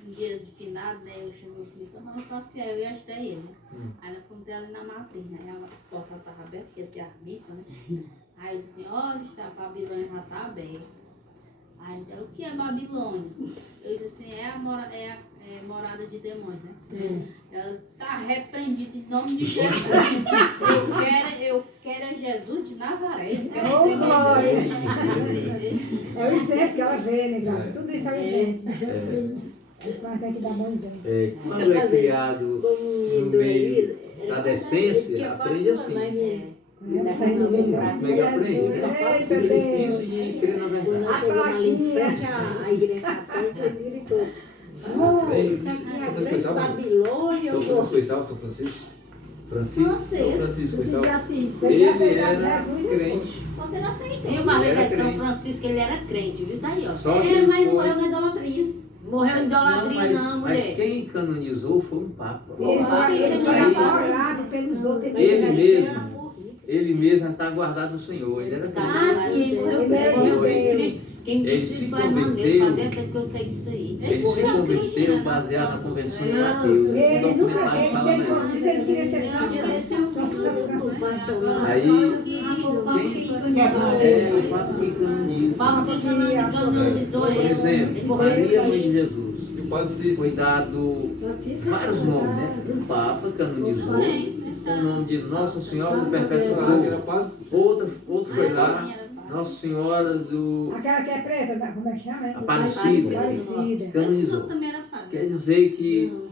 Um dia de finado, né? Eu chamei o Felipe, mas eu passei, eu ia ajudar ele, né? Aí nós fomos ali na matriz, né? Aí a porta estava aberta, porque tinha a missa, né? Aí eu disse assim, olha, a Babilônia já está aberta. Aí ele disse, o que é Babilônia? Eu disse assim, é a morada de demônios, né? Ela está repreendida em nome de Jesus. Eu quero é Jesus de Nazaré. Eu quero Oh, demônio. glória! É o exemplo que ela vê, né, Graça? Tudo isso é o exemplo. Os pais têm que dar bom exemplo. Quando é criado no meio da decência, aprende assim. Como é que aprende, né? Eita, É Deus! difícil de crer na verdade. A praxinha! A igreja católica, ele gritou, Isso aqui foi salvo? Babilônia, São Francisco foi salvo, São Francisco? Francisco, São Francisco foi salvo? ele era crente. Só você não aceita. Tem uma Ele era lei de São crente. Francisco, ele era crente, viu? Tá aí, ó. Só que É, ele mas foi... morreu na idolatria. Morreu em idolatria, não, mas mulher. quem canonizou foi um papa. Ele foi apavorado pelos outros. Ele mesmo está guardado no Senhor. Ele era Ah, crente. sim, morreu Ele era bem. de Deus. Cristo. Quem Ele disse se isso foi a irmã Deus, converteu. fazia tempo que eu sei disso aí. Ele se converteu baseado na convenção de Mateus. Ele Esse nunca, documentário ele fala sempre disso. fosse, ele queria ser Aí, quem é o Papa que canoniza? O Papa que canonizou Por ele. exemplo, Ele morreu em Maria, mãe de Cristo. Jesus. E o Padre Cícero? Foi dado vários nomes, né? Um Papa canonizou o nome de Nossa Senhora do Perpétuo Ah, que era Socorro. padre? Outro foi lá, Nossa Senhora do Aquela que é preta, como é que chama? Aparecida. Aparecida. Canonizou. também era padre. Quer dizer que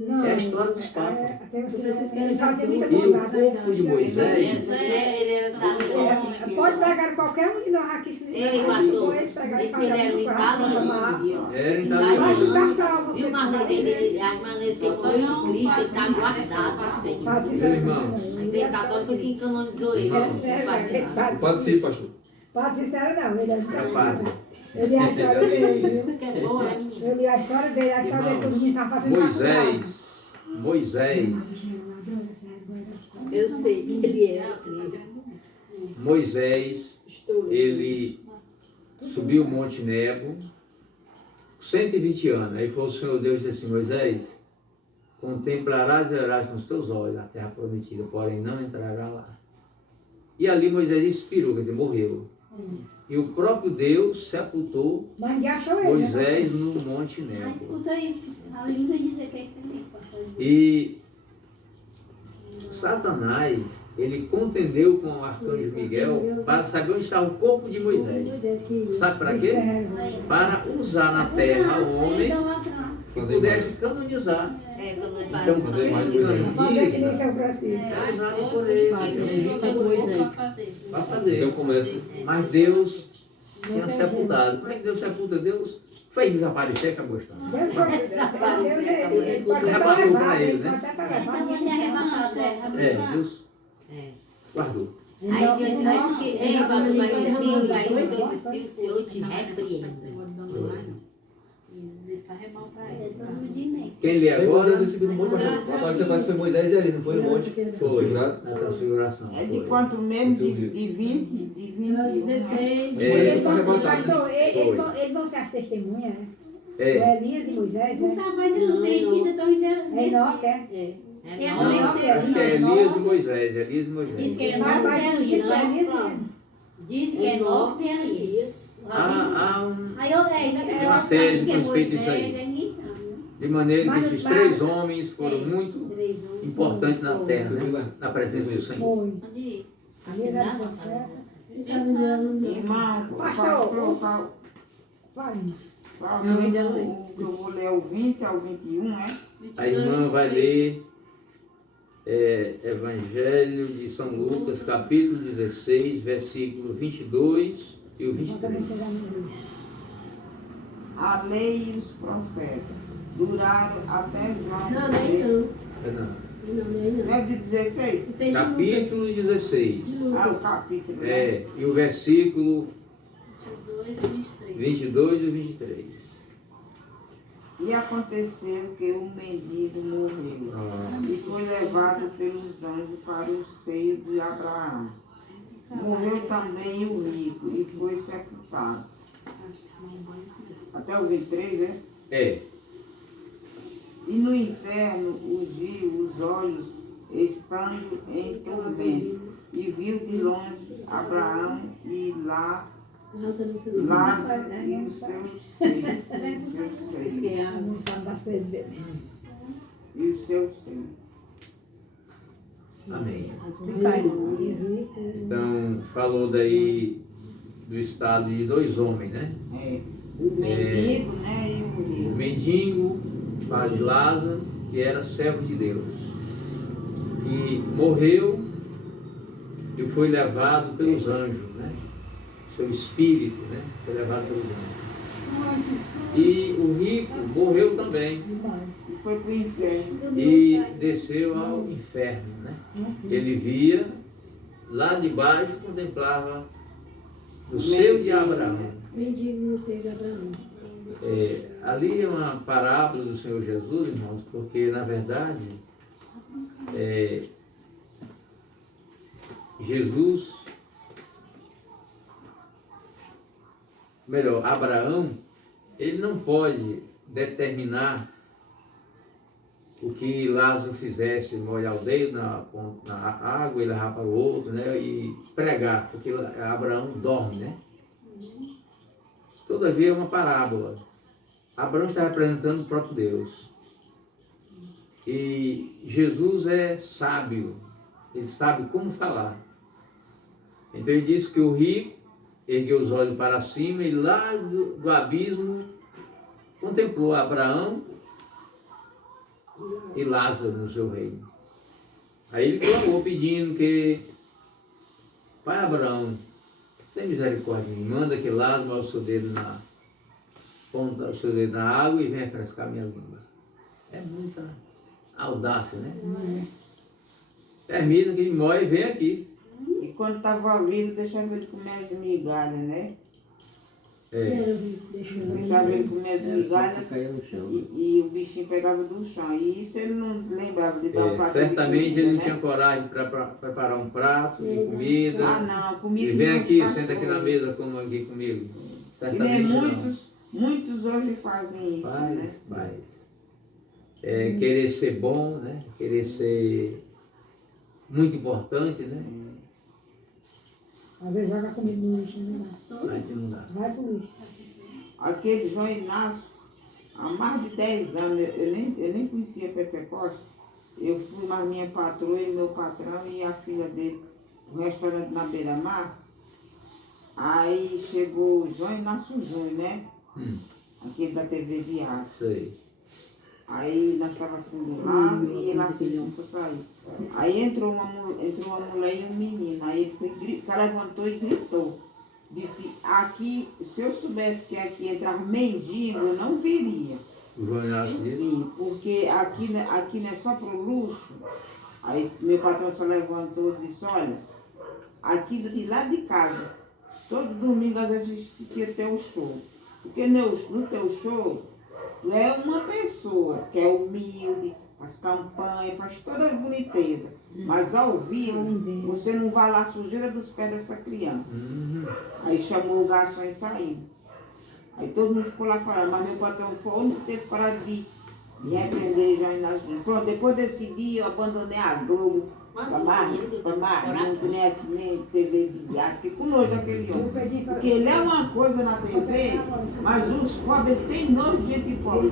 Não, é a história dos papas. Tem os ele fazia muita E o bondade. corpo de Moisés, Ele era italiano. Pode pegar qualquer um de nós aqui, se Ele matou. eles pegar e Disse que ele era um italiano. era Mas italiano. tá salvo. E o marido dele, a irmã dele, que foi em Cristo, ele está guardado, Senhor. Meu irmão, A igreja católica foi quem canonizou ele. Irmão. Não faz nada. O Padre Cícero, pastor. Padre Sincero não, ele é é padre. Eu li a história dele, viu? Que é bom, é menino. Eu li a história dele, todo mundo tá fazendo Moisés, Eu sei que ele é assim. Moisés, ele subiu o Monte Nebo, 120 anos. Aí foi o Senhor Deus disse assim, Moisés, contemplarás e verás com os teus olhos a terra prometida, porém não entrará lá. E ali Moisés expirou, quer dizer, morreu. E o próprio Deus sepultou Mas ninguém achou ele, né? Moisés no Monte Mas Nebo. escuta isso, a língua dizer que é excelente, pastor. E Satanás, ele contendeu com o arcanjo Miguel para saber onde estava o corpo de Moisés. Sabe para quê? Para usar na terra o homem que pudesse canonizar. É, quando ele Então, fazer mais coisa. Fazer que nem São Francisco. É usado por ele Para fazer. para Fazer fazer. um comércio. Mas Deus tinha sepultado. Como é que Deus sepulta? Deus fez desaparecer, acabou a história. Deus pode ele pode até Rebateu levar, pra ele, ele né? pode até levar. Então ele arrebatou a terra. É, Deus É. guardou. Aí Deus diz que, ei, pastor, mas diz que aí o Senhor diz que o Senhor te repreenda. Quem lê Aí agora agora Deus recebido um monte, pastor. Agora você parece que foi Moisés e ali, não foi no monte? foi Segurado? na transfiguração. É de Foi. quanto mesmo? De 20? De 21? 16. É. Pastor, eles vão ser as testemunhas, né? O É, Elias e Moisés, Não né? sabe mais não tem escrito tão É Enoque, é? É não, assim, acho que é Elias e Moisés. Elias e Moisés. Diz que é Mas Enoque diz que é e Elias Elias. e Diz que é Enoque e Elias. Há Aí eu Tem uma tese com respeito a isso aí. de maneira que esses três homens foram muito importantes na terra, né? Na presença do Senhor. Foi. Pode ir. Elias era Assinar, profeta. Irmão, Pastor, qual Fale. eu vou ler o 20 ao 21, é? A irmã vai ler Evangelho de São Lucas, capítulo 16, versículo 22 e o 23. A lei e os profetas duraram até João. Não, nem não. Não. Não, nem não. Não é de 16? Você de Capítulo 16. De Ah, o Lucas. capítulo, né? E o versículo 22 e 23. 22 e 23. E aconteceu que o mendigo morreu e foi levado pelos anjos para o seio de Abraão. Morreu também o rico e foi sepultado. Até o 23, É. E no inferno os olhos estando em tormento, e viu de longe Abraão e lá Lázaro no seu Lázaro e os seus seios. Não sabe da sede dele. E os seus seios. Amém. E Então, falou daí do estado de dois homens, né? O mendigo, né? E o O rico. mendigo, padre Lázaro, que era servo de Deus. E morreu e foi levado pelos anjos, né? Seu espírito, né? Foi levado pelos anjos. E o rico morreu também E foi para o inferno. e desceu ao inferno, né? Ele via lá de baixo, contemplava o seio de Abraão. mendigo no seio de Abraão. Ali é uma parábola do Senhor Jesus, irmãos, porque na verdade Jesus, melhor, Abraão, ele não pode determinar o que Lázaro fizesse, molhar o dedo na água e levar para o outro, né, e pregar, porque Abraão dorme, né? Todavia é uma parábola. Abraão está representando o próprio Deus. E Jesus é sábio, ele sabe como falar. Então ele disse que o rico ergueu os olhos para cima e lá do abismo contemplou Abraão e Lázaro no seu reino. Aí ele clamou pedindo que, Pai Abraão, tem misericórdia de mim, manda que Lázaro ponha o seu dedo na ponta, o seu dedo na água e venha refrescar minha língua. É muita audácia, né? Termina que ele morre e vem aqui. E quando estava vivo, deixava ele comer as migalhas, né? Era rico, deixou ele. Deixava ele comer as migalhas Caía no chão. e o bichinho pegava do chão. E isso ele não lembrava de dar um prato de Certamente comida, ele não né? tinha coragem para preparar um prato de comida. Ah, não, comida E vem dos aqui, cachorros. senta aqui na mesa, como aqui comigo. E nem Certamente não. muitos hoje fazem isso, né? Faz. Querer ser bom, né? Querer ser muito importante, né? às vezes joga comida no lixo, né? Mas não dá. Vai pro lixo. Aquele João Inácio, há mais de 10 anos, eu nem conhecia Pentecoste. Eu fui na minha patroa e meu patrão e a filha dele, no restaurante na beira-mar. Aí chegou o João Inácio Júnior, né? Aquele da TV Diário. Sei. Aí nós estávamos assim do lado e ele assim, foi sair. Aí entrou uma mulher e um menino. Aí ele foi, se levantou e gritou. Disse, aqui, se eu soubesse que aqui entrava mendigo, eu não viria. O João Inácio disse. Sim, porque aqui não é só pro luxo. Aí meu patrão só levantou e disse, olha, aqui de lá de casa, todo domingo a gente tinha que ter um show. Porque no teu show, tu é uma pessoa que é humilde, faz campanha, faz toda a boniteza. Mas ao vivo, você não vai lá a sujeira dos pés dessa criança. Aí chamou o garçom e saiu. Aí todo mundo ficou lá falando, mas meu patrão foi o único que teve coragem de repreender já nas mãos. Pronto, depois desse dia eu abandonei a Globo, pra mais, não conhece nem TV de viagem, fiquei com nojo daquele homem. Porque ele é uma coisa na TV, mas os pobres têm nojo de gente pobre,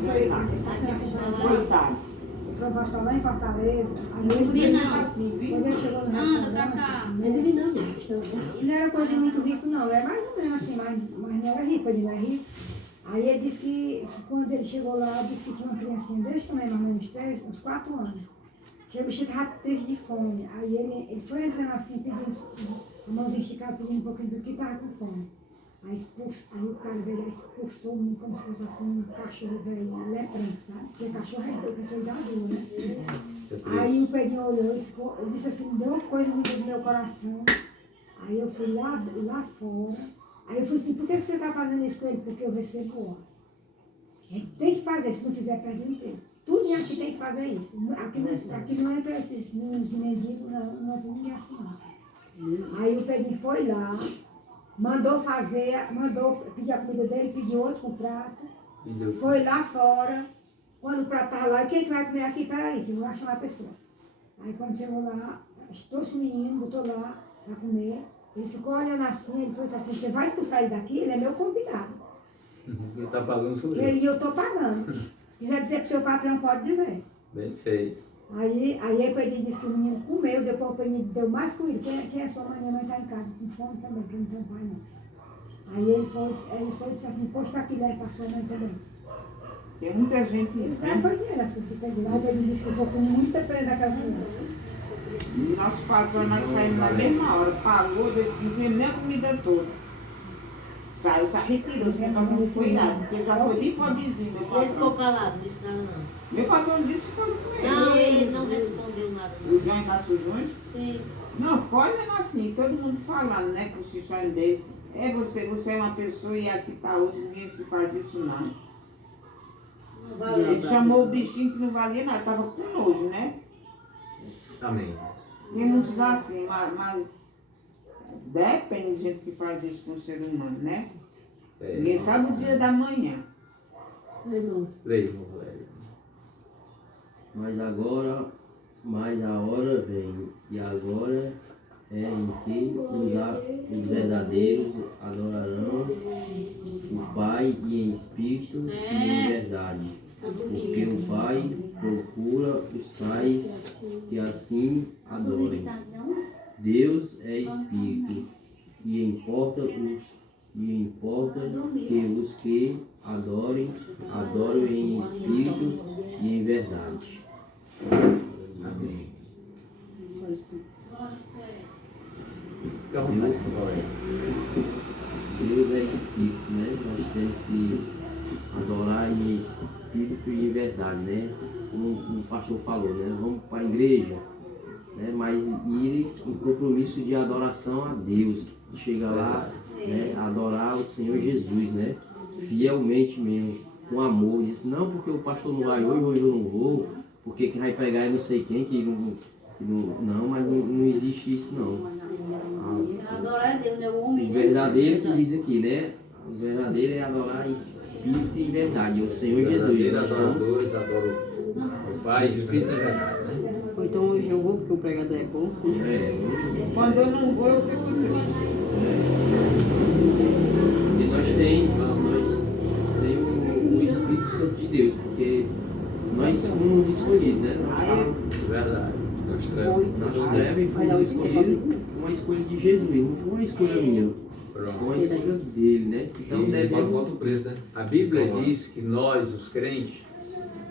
coitado. Eu vou lá em Fortaleza. Aí Muito ele bem assim, viu? quando ele chegou no Anda pra cá. Mas ele não, estão e não era coisa de muito rico, não. Era mais ou menos assim, mas não era rico, ele não era rico. Aí ele disse que quando ele chegou lá, disse que tinha uma criancinha desse tamanho, mais ou menos uns 4 anos. Chegou, estava triste de fome. Aí ele foi entrando assim, pedindo, a mãozinha esticada, pedindo um pouquinho do que estava com fome. Aí o cara veio lá expulsou como se fosse assim, um cachorro velho, leprante, sabe? Porque cachorro é pessoa idadura, né? Aí o Pedrinho olhou e ficou, eu disse assim, deu uma coisa muito no meu coração. Aí eu fui lá fora. Aí eu falei assim, por que você está fazendo isso com ele? Porque eu recebo ordem. A gente tem que fazer, se não fizer, perde o emprego. Tudo aqui tem que fazer isso. Aqui não é para esses mendigos, não é para ninguém assim, não. Aí o Pedrinho foi lá, mandou pedir a comida dele, pediu outro com o prato. Foi lá fora, quando o prato estava lá, quem que vai comer aqui? Peraí, que eu vou chamar a pessoa. Aí quando chegou lá, trouxe o menino, botou lá para comer. Ele ficou olhando assim, ele falou assim, você vai expulsar ele daqui? Ele é meu convidado. Ele está pagando sobre E eu estou pagando. Se quiser dizer que seu patrão pode dizer. Bem feito. Aí o Pedrinho disse que o menino comeu, depois o Pedrinho deu mais comida. Quem é sua mãe? Minha mãe está em casa, com fome também, porque não tem pai não. Aí ele foi e disse assim, poxa, aqui leve para sua mãe também. Tem muita gente. Esse cara foi dinheiro, assim, que Pedrinho. Lá ele disse que eu vou com muita pena daquela criança. E nosso patrão, nós saímos na mesma hora, pagou, vendeu a comida toda. Saiu, se retirou, porque não foi lá, porque já foi bem pobrezinho, meu Ele ficou patrão. calado, não disse nada não. Meu patrão disse coisa com ele. Não, ele não respondeu nada. O João Inácio Júnior? Sim. Não, ficou olhando assim, todo mundo falando, né, com o xixão dele. Você é uma pessoa e aqui tá outra, ninguém se faz isso não. Ele chamou o bichinho que não valia nada, tava com nojo, né? Amém. Tem muitos assim, mas depende de gente que faz isso com o ser humano, né? Ninguém sabe o dia da manhã. Leia, irmão Valério. Mas a hora vem, e agora é em que os verdadeiros adorarão o Pai e em espírito e em verdade. Porque o Pai procura os tais que assim adorem. Deus é espírito, e importa que os que adorem em espírito e em verdade. Amém. Fica à vontade, irmão Valério. Deus é espírito, né? Nós temos que adorar em espírito e em verdade, né? Como o pastor falou, né? Vamos para a igreja, né? Mas ir em compromisso de adoração a Deus. Chegar lá, né? Adorar o Senhor Jesus, né? Fielmente mesmo, com amor. Diz, não porque o pastor não vai hoje eu não vou, porque quem vai pregar é não sei quem, não, mas não existe isso não. Adorar a Deus, né? O homem. O verdadeiro que diz aqui, né? O verdadeiro é adorar em espírito e em verdade. O Senhor Jesus. Verdadeiros Nós estamos... adoradores adoram o Pai, o Espírito é verdade, né? Ou então hoje eu vou porque o pregador é bom. Quando eu não vou, eu fico triste. E nós temos o Espírito Santo de Deus, porque nós fomos escolhidos, né? Verdade. Nós fomos escolhidos, uma escolha de Jesus, não foi uma escolha minha. Foi uma escolha dele, né? Então E devemos... Bota o preço, né? A Bíblia diz que nós, os crentes,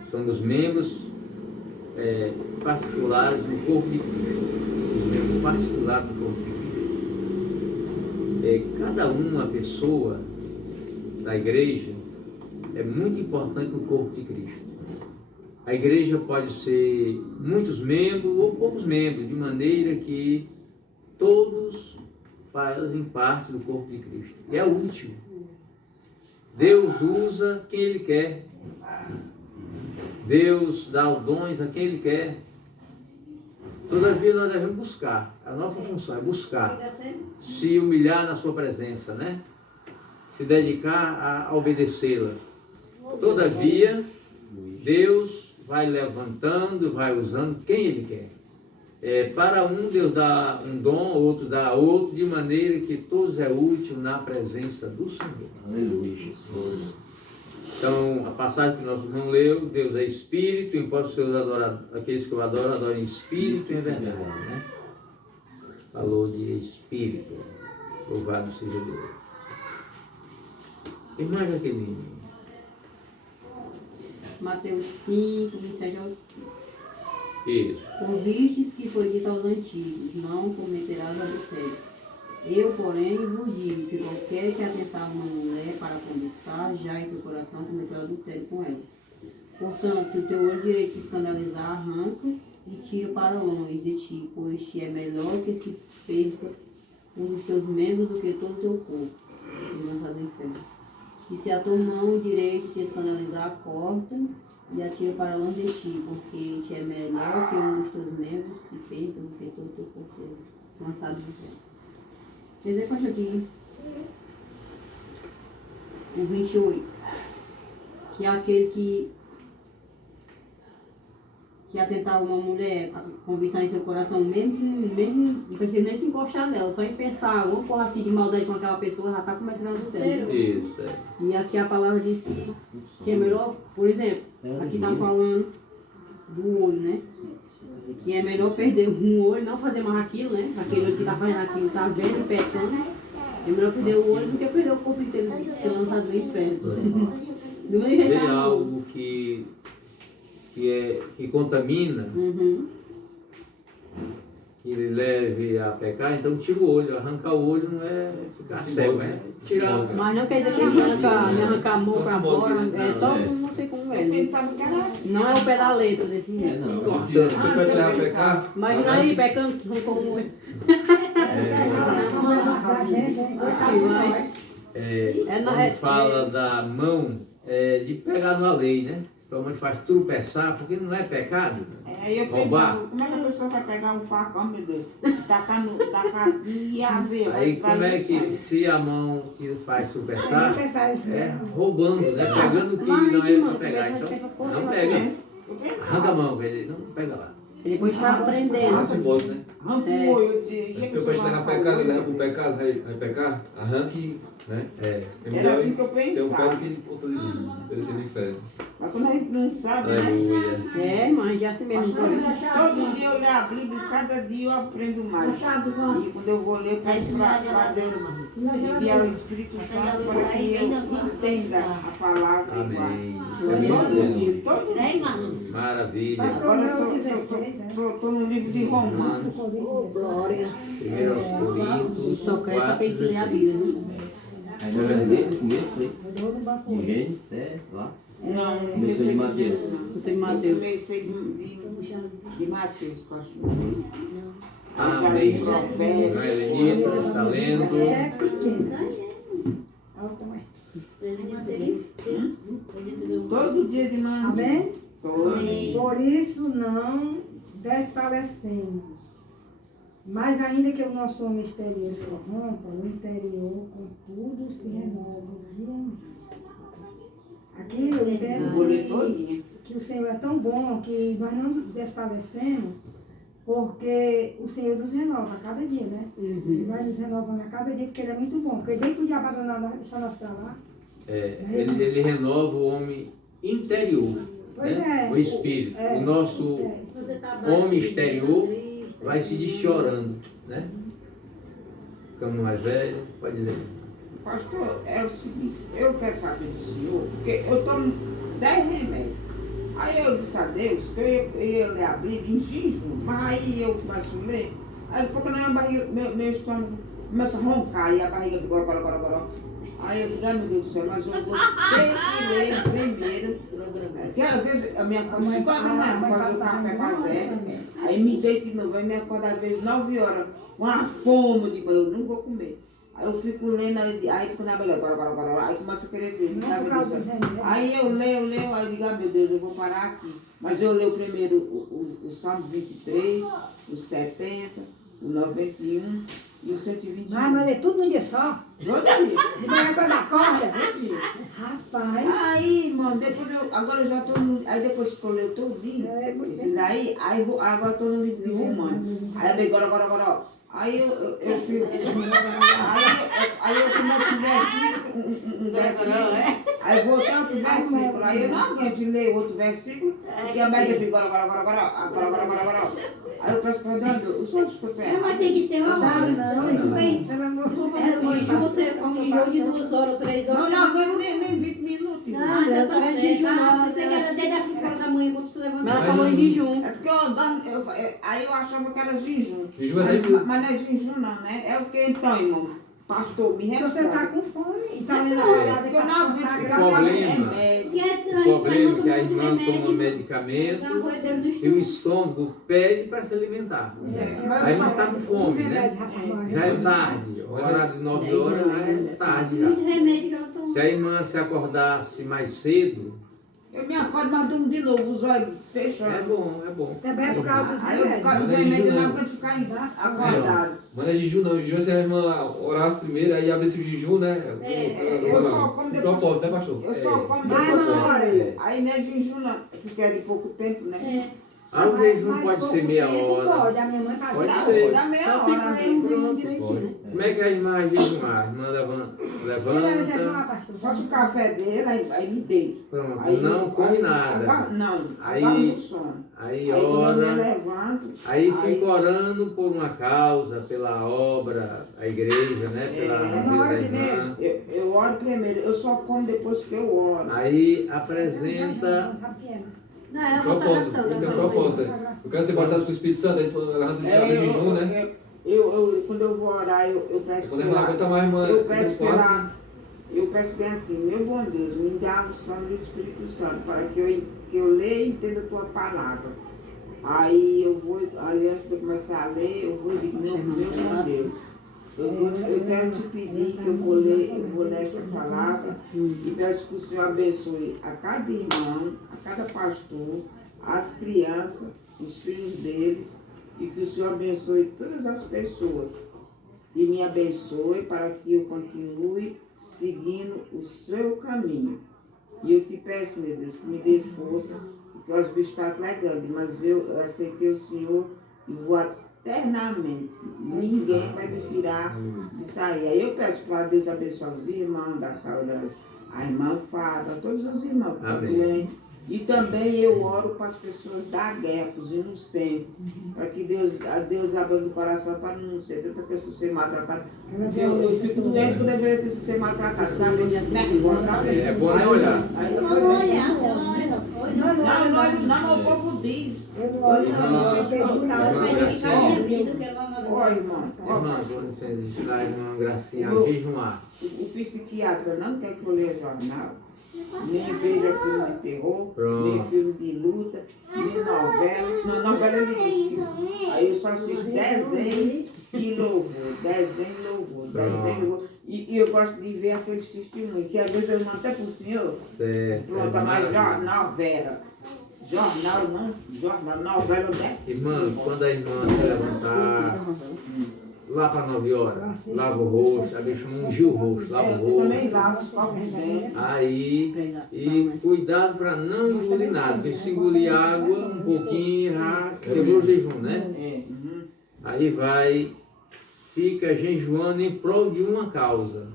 somos membros particulares do corpo de Cristo. Os membros particulares do corpo de Cristo. Cada uma pessoa da igreja é muito importante no corpo de Cristo. A igreja pode ser muitos membros ou poucos membros, de maneira que todos fazem parte do corpo de Cristo. E é útil. Deus usa quem Ele quer. Deus dá os dons a quem Ele quer. Todavia nós devemos buscar. A nossa função é buscar. Se humilhar na sua presença, né? Se dedicar a obedecê-la. Todavia, Deus vai levantando, vai usando quem Ele quer. Para um, Deus dá um dom, outro dá outro, de maneira que todos é útil na presença do Senhor. Aleluia, Jesus. Então, a passagem que o nosso irmão leu, Deus é Espírito, importa os seus aqueles que o adoram, adorem em Espírito e em verdade, né? Falou de Espírito. Louvado seja Deus. Irmã Jaqueline. Mateus 5, 27 ao Isso. Ouvistes que foi dito aos antigos, não cometerás adultério. Eu, porém, vos digo que qualquer que atentar a uma mulher para cobiçar, já em seu coração cometeu adultério com ela. Portanto, se o teu olho direito te escandalizar, arranca e tira para longe de ti, pois te é melhor que se perca um dos teus membros do que todo o teu corpo, e lançado no inferno. E se a tua mão direita te escandalizar, corta e atira para longe de ti, porque te é melhor que um dos teus membros se perca do que todo o teu corpo, lançado no inferno. Exemplo aqui, o 28, que é aquele que atentar uma mulher, convicção em seu coração, mesmo não precisa nem se encostar nela, só em pensar alguma coisa assim de maldade com aquela pessoa, já está cometendo adultério. Isso, é. E aqui a palavra diz que é melhor, por exemplo, aqui está falando do olho, né? Que é melhor perder um olho, não fazer mais aquilo, né? Aquele olho que está fazendo aquilo, está vendo e pecando. É melhor perder o olho do que perder o corpo inteiro, ser lançado no inferno. Tem algo que contamina, que ele leve a pecar, então tira o olho. Arrancar o olho não é ficar cego, é tirar. Mas não quer dizer que arrancar a mão para fora, é só não sei como é. Eu pensava que era assim. Não é o pé da letra desse jeito. Você vai levar a pecar? Imagina aí pecando, arrancou um olho. Quando fala da mão, é de pegar na lei, né? Sua mãe faz tropeçar, porque não é pecado. Eu Roubar. pensava, como é que a pessoa vai pegar um facão, meu Deus, tacar na casinha e haver? Aí como é que, se a mão te faz tropeçar, é roubando, né? Pegando o que não é para pegar. Então, não pega. Arranca a mão, velho. Não pega lá. E depois está aprendendo. Fácil, pode, né? Arranca o olho, eu dizia. Mas se teu peixe leva pro pecado, vai pecar, arranque, né? É Era assim que eu ser um pé do pensava. que ponta de perecer no inferno. Mas quando a gente não sabe, né? Aleluia. É, mas já se mesmo. Todo dia eu leio a Bíblia, cada dia eu aprendo mais. E quando eu vou ler, eu peço para Deus enviar o Espírito Santo para que eu entenda a palavra igual. Amém. Todo dia, todo dia. Né, irmão? Maravilha. Agora estou no livro de Romanos. Glória. 1 Coríntios Só cresce, só 4, tem que ler a Bíblia, né? Aí eu lembrei do começo, foi? De Gênesis até lá. Não, Comecei de Mateus. Você de Mateus. Comecei de Mateus, que eu acho. Amém. Não é Lenita, está lendo. Todo dia de manhã. Amém? Amém. Por isso não desfalecemos. Mas ainda que o nosso homem exterior se corrompa, o interior, contudo, se renova dia em dia. Aqui eu Eu vou ler entendo todinha. que o Senhor é tão bom que nós não desfalecemos, porque o Senhor nos renova a cada dia, né? Ele vai nos renovando a cada dia, porque Ele é muito bom. Porque desde que podia abandonar nós, deixar nós pra lá. Ele renova o homem interior, Pois né? é. O espírito. O nosso homem exterior vai se deschorando, né? Ficando mais velho, pode dizer. Pastor, é o seguinte, eu quero saber do senhor, porque eu tomo 10 remédios. Aí eu disse a Deus que eu ia ler a Bíblia em jejum, mas aí eu começo a ler, aí porque na minha barriga, meu estômago começa a roncar e a barriga fica goró. Aí eu digo, ai meu Deus do céu, mas eu vou ter que ler primeiro. Porque às vezes a minha mãe, 5 horas da manhã, fazer o café pra Zé, aí me deito de novo, aí me acordo às vezes 9 horas, com uma fome de banho, eu não vou comer. Aí eu fico lendo, aí quando a mulher, aí começa a querer ver. Não por causa dos remédios. Aí eu leio, aí eu digo, ah meu Deus, eu vou parar aqui. Mas eu leio primeiro o Salmo 23, o 70, o 91 e o 121. Mas ler tudo num dia só? Todo dia. De manhã quando acorda? Todo dia. Rapaz. Aí, irmão, depois agora eu já estou no. Aí depois que eu leio todinho, esses aí agora eu estou no livro de Romanos. Aí eu digo, agora. Aí eu fico. Aí eu começo um versículo. Aí eu vou até outro versículo. Aí eu não aguento ler outro versículo, porque a barriga fica agora. Aí eu peço perdão, o senhor escuta ela. Mas tem que ter uma hora. Pelo amor Se de for fazer um jejum, você faz um jejum de 2 horas ou 3 horas. Não aguento nem 20 minutos. Não, eu tô jejum. Você quer desde as 5 horas da manhã, quando você levanta Mas ela falou em jejum. É porque aí eu achava que era jejum. Jejum é Mas, jejum. mas não é jejum não, né? É o que então, irmão? Pastor, me Se você está responde. com fome, então Mas é não, hora Porque de eu não aguento passar ficar O com problema. remédio. E é O problema é que a irmã toma medicamento. medicamento Do e o estômago pede para se alimentar. A irmã está com fome, né? Já é tarde, o horário de 9 horas já é tarde já. remédio que ela toma. Se a irmã se acordasse mais cedo, Eu me acordo, mas durmo de novo, os olhos é fechados. bom, é bom. Também é por causa dos Aí eu por remédios. causa do Mas é remédio, eu jejum, não não. aguento ficar acordado. Mas não é jejum não, jejum é se a irmã orasse primeiro, aí abre esse jejum, né? Eu só como De depois. propósito, né, pastor? Eu só como Vai depois. na hora. Aí não é jejum não, porque é de pouco tempo, né? Ah, o jejum Mais pode pouco ser meia tempo, hora. Pode, a minha mãe fazia. Pode Dá, ser. dá meia Só tem que hora fazer um mesmo. jejum direitinho, né? Como é que a irmã vai jejumar? A irmã levanta, pastor. Faço o café dele, aí me deito. pronto, Aí, não come aí, nada. Não, Aí- agarro no sono. Aí Aí quando eu me ora, levanto, aí fica orando por uma causa, pela obra, a igreja, né? Pela É. vida da irmã. eu oro primeiro, eu só como depois que eu oro. Aí apresenta. Não, é a Propósito, consagração. tem né? um propósito. Eu quero ser batizado com o Espírito Santo, aí ela já abre jejum, né? Quando eu vou orar, eu peço Quando ela não aguenta mais, irmã, eu tem peço quatro. eu peço bem assim, meu bom Deus, me dá a unção do Espírito Santo, para que eu leia e entenda a tua palavra. Aí eu vou, aí antes de eu começar a ler, eu vou e digo, meu bom Deus, eu quero te pedir que eu vou ler esta palavra e peço que o Senhor abençoe a cada irmão, a cada pastor, as crianças, os filhos deles, e que o Senhor abençoe todas as pessoas. E me abençoe para que eu continue seguindo o seu caminho. E eu te peço, meu Deus, que me dê força, porque os bichos estão grandes, mas eu aceitei o Senhor e vou eternamente. Ninguém vai me tirar disso aí. Aí eu peço para Deus abençoar os irmãos da saúde, a irmã Fábio, todos os irmãos que estão Amém. doentes. E também eu oro para as pessoas da guerra, para os inocentes, para que Deus abra o coração para não ser tanta pessoa ser maltratada. Eu fico doente quando eu vejo ser maltratada, sabe? É bom nem olhar. Aí Não depois olha, não olha essas coisas. não, o povo diz. Eu não olho, não. Eu perguntava Vai pra edificar a minha vida, que ela não Ó, irmão, ó, Irmã, quando você ensinar a irmã Gracinha a jejumar. o psiquiatra não quer que eu leia jornal, nem veja filme de terror, nem Pronto. filme de luta, nem novela. Não, novela ele diz que aí eu só assisto desenho e louvor, desenho e louvor, desenho e louvor. E eu gosto de ver aqueles testemunhos, que às vezes eu mando até pro senhor. Certo. Pronto, mas novela. Jornal não, jornal, novela, né? Irmã, quando a irmã se levantar, lá para 9 horas, lava o rosto, aí chama ungir o rosto, lava o Eu também rosto. lavo os copos de dentro. Aí, e cuidado para não engolir nada, porque se engolir água, um pouquinho já quebrou o jejum, né? É, uhum. Aí vai, fica jejuando em prol de uma causa.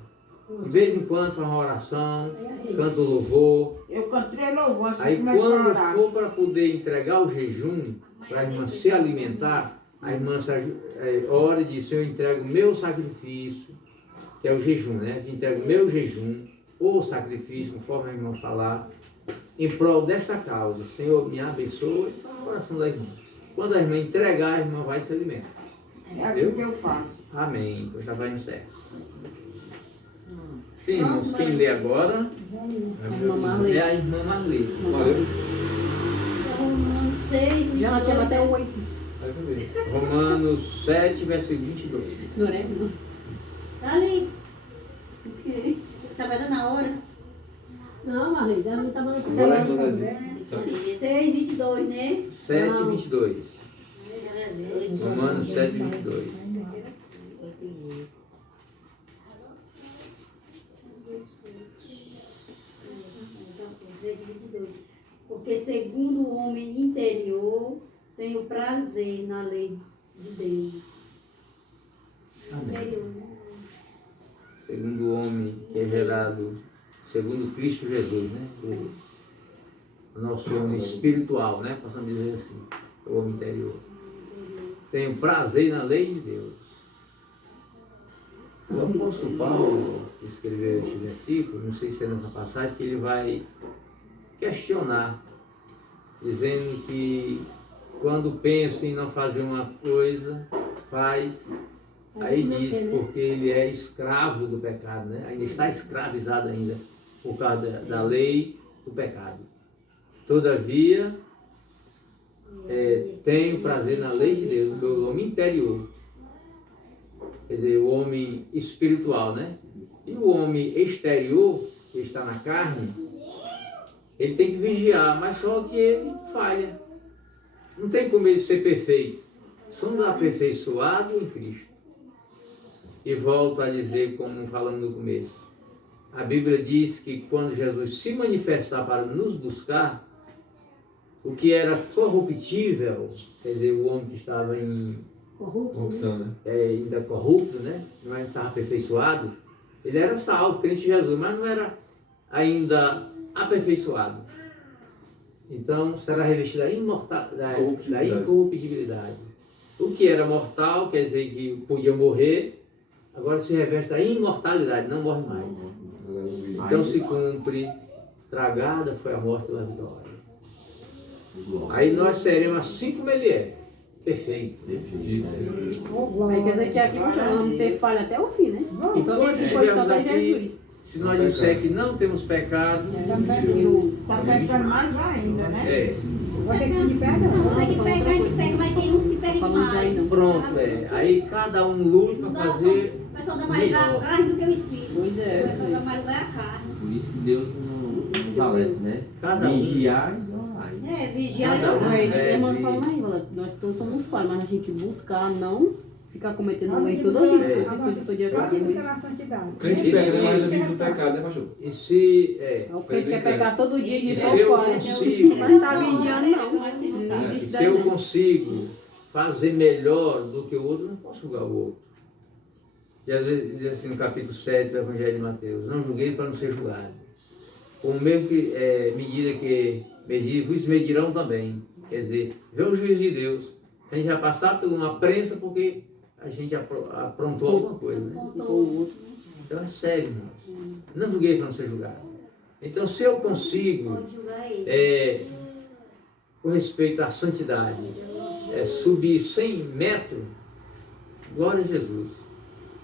De vez em quando faz uma oração, canta o louvor. Eu canto 3 louvores antes de Aí começar a quando orar. for para poder entregar o jejum, para a irmã se alimentar, a irmã ora e diz, eu entrego o meu sacrifício, que é o jejum, né? Eu entrego o meu jejum, ou sacrifício, conforme a irmã falar, em prol desta causa. Senhor, me abençoe, fala no coração da irmã. Quando a irmã entregar, a irmã vai se alimentar. É assim que eu faço. Amém. Então já vai no certo. Sim, irmãos, quem lê agora irmã Marlene. é a irmã Marlene. Valeu. Romanos 6, Já ela quer até 22. 8. Aí foi bem. Romanos 7, versículo 22. Não é? Não. Tá ali. O quê? Tá dando a hora? Não, Marlene, ela não está mandando aqui. Agora a irmã diz. 6, 22, né? 7, 22. Romanos 7, 22. Porque segundo o homem interior, tenho prazer na lei de Deus. Amém. Interior, né? Segundo o homem que é gerado, segundo Cristo Jesus, né? O nosso homem espiritual, né? Possamos dizer assim, o homem interior. Tenho prazer na lei de Deus. O apóstolo Paulo escreveu este versículo, não sei se é nessa passagem, que ele vai questionar dizendo que quando pensa em não fazer uma coisa, faz. Aí diz, porque ele é escravo do pecado, né? Ainda está escravizado ainda por causa da lei do pecado. Todavia, tenho prazer na lei de Deus, do homem interior. Quer dizer, o homem espiritual, né? E o homem exterior, que está na carne, ele tem que vigiar, mas só que ele falha. Não tem como ele ser perfeito. Somos aperfeiçoados em Cristo. E volto a dizer, como falamos no começo, a Bíblia diz que quando Jesus se manifestar para nos buscar, o que era corruptível, quer dizer, o homem que estava em Corrupção, né? ainda corrupto, né? Não estava aperfeiçoado, ele era salvo, crente em Jesus, mas não era ainda aperfeiçoado. Então será revestido da incorruptibilidade. O que era mortal, quer dizer que podia morrer, agora se reveste da imortalidade, não morre mais. Então se cumpre, tragada foi a morte pela vitória. Aí nós seremos assim como ele é, perfeito. Aí quer dizer que aqui nós vamos ser falha até o fim, né? E Só quando que foi só estivermos da aqui, Jesus. se nós disser que não temos pecado, Tá pecando mais ainda, né? Vou ter que pedir perdão. Você que pega, a gente pega, mas tem uns que pegam Falando daí mais. não. pronto, aí cada um luta para Não, fazer o pessoal dá mais lugar à carne do que o espírito. Pois é. O pessoal dá mais lugar à carne. Por isso que Deus nos alerta, né? Cada um. Vigiar e orar. Vigiar e Cada um. orar. É isso que É, a irmã e- fala aí, nós todos somos falhos, mas a gente buscar não ficar cometendo um erro toda Agora, vida. É. Porque eu sou de Pode errado. buscar na santidade. Crente Isso, pega, né? Mais da isso. vida do pecado, né, pastor? E se É o que quer pecar todo dia de Se sol eu fora. consigo- Mas não tá vigiando, não. Não se existe eu daí, não. consigo fazer melhor do que o outro, não posso julgar o outro. E às vezes diz assim no capítulo 7 do Evangelho de Mateus, não julguei para não ser julgado. Com a mesma medida que medir, vos medirão também. Quer dizer, vê o juízo de Deus. A gente vai passar por uma prensa porque a gente aprontou alguma coisa, né? Então é sério, irmãos. Não julguei para não ser julgado. Então se eu consigo, Pode julgar ele. com respeito à santidade, subir 100 metros, glória a Jesus.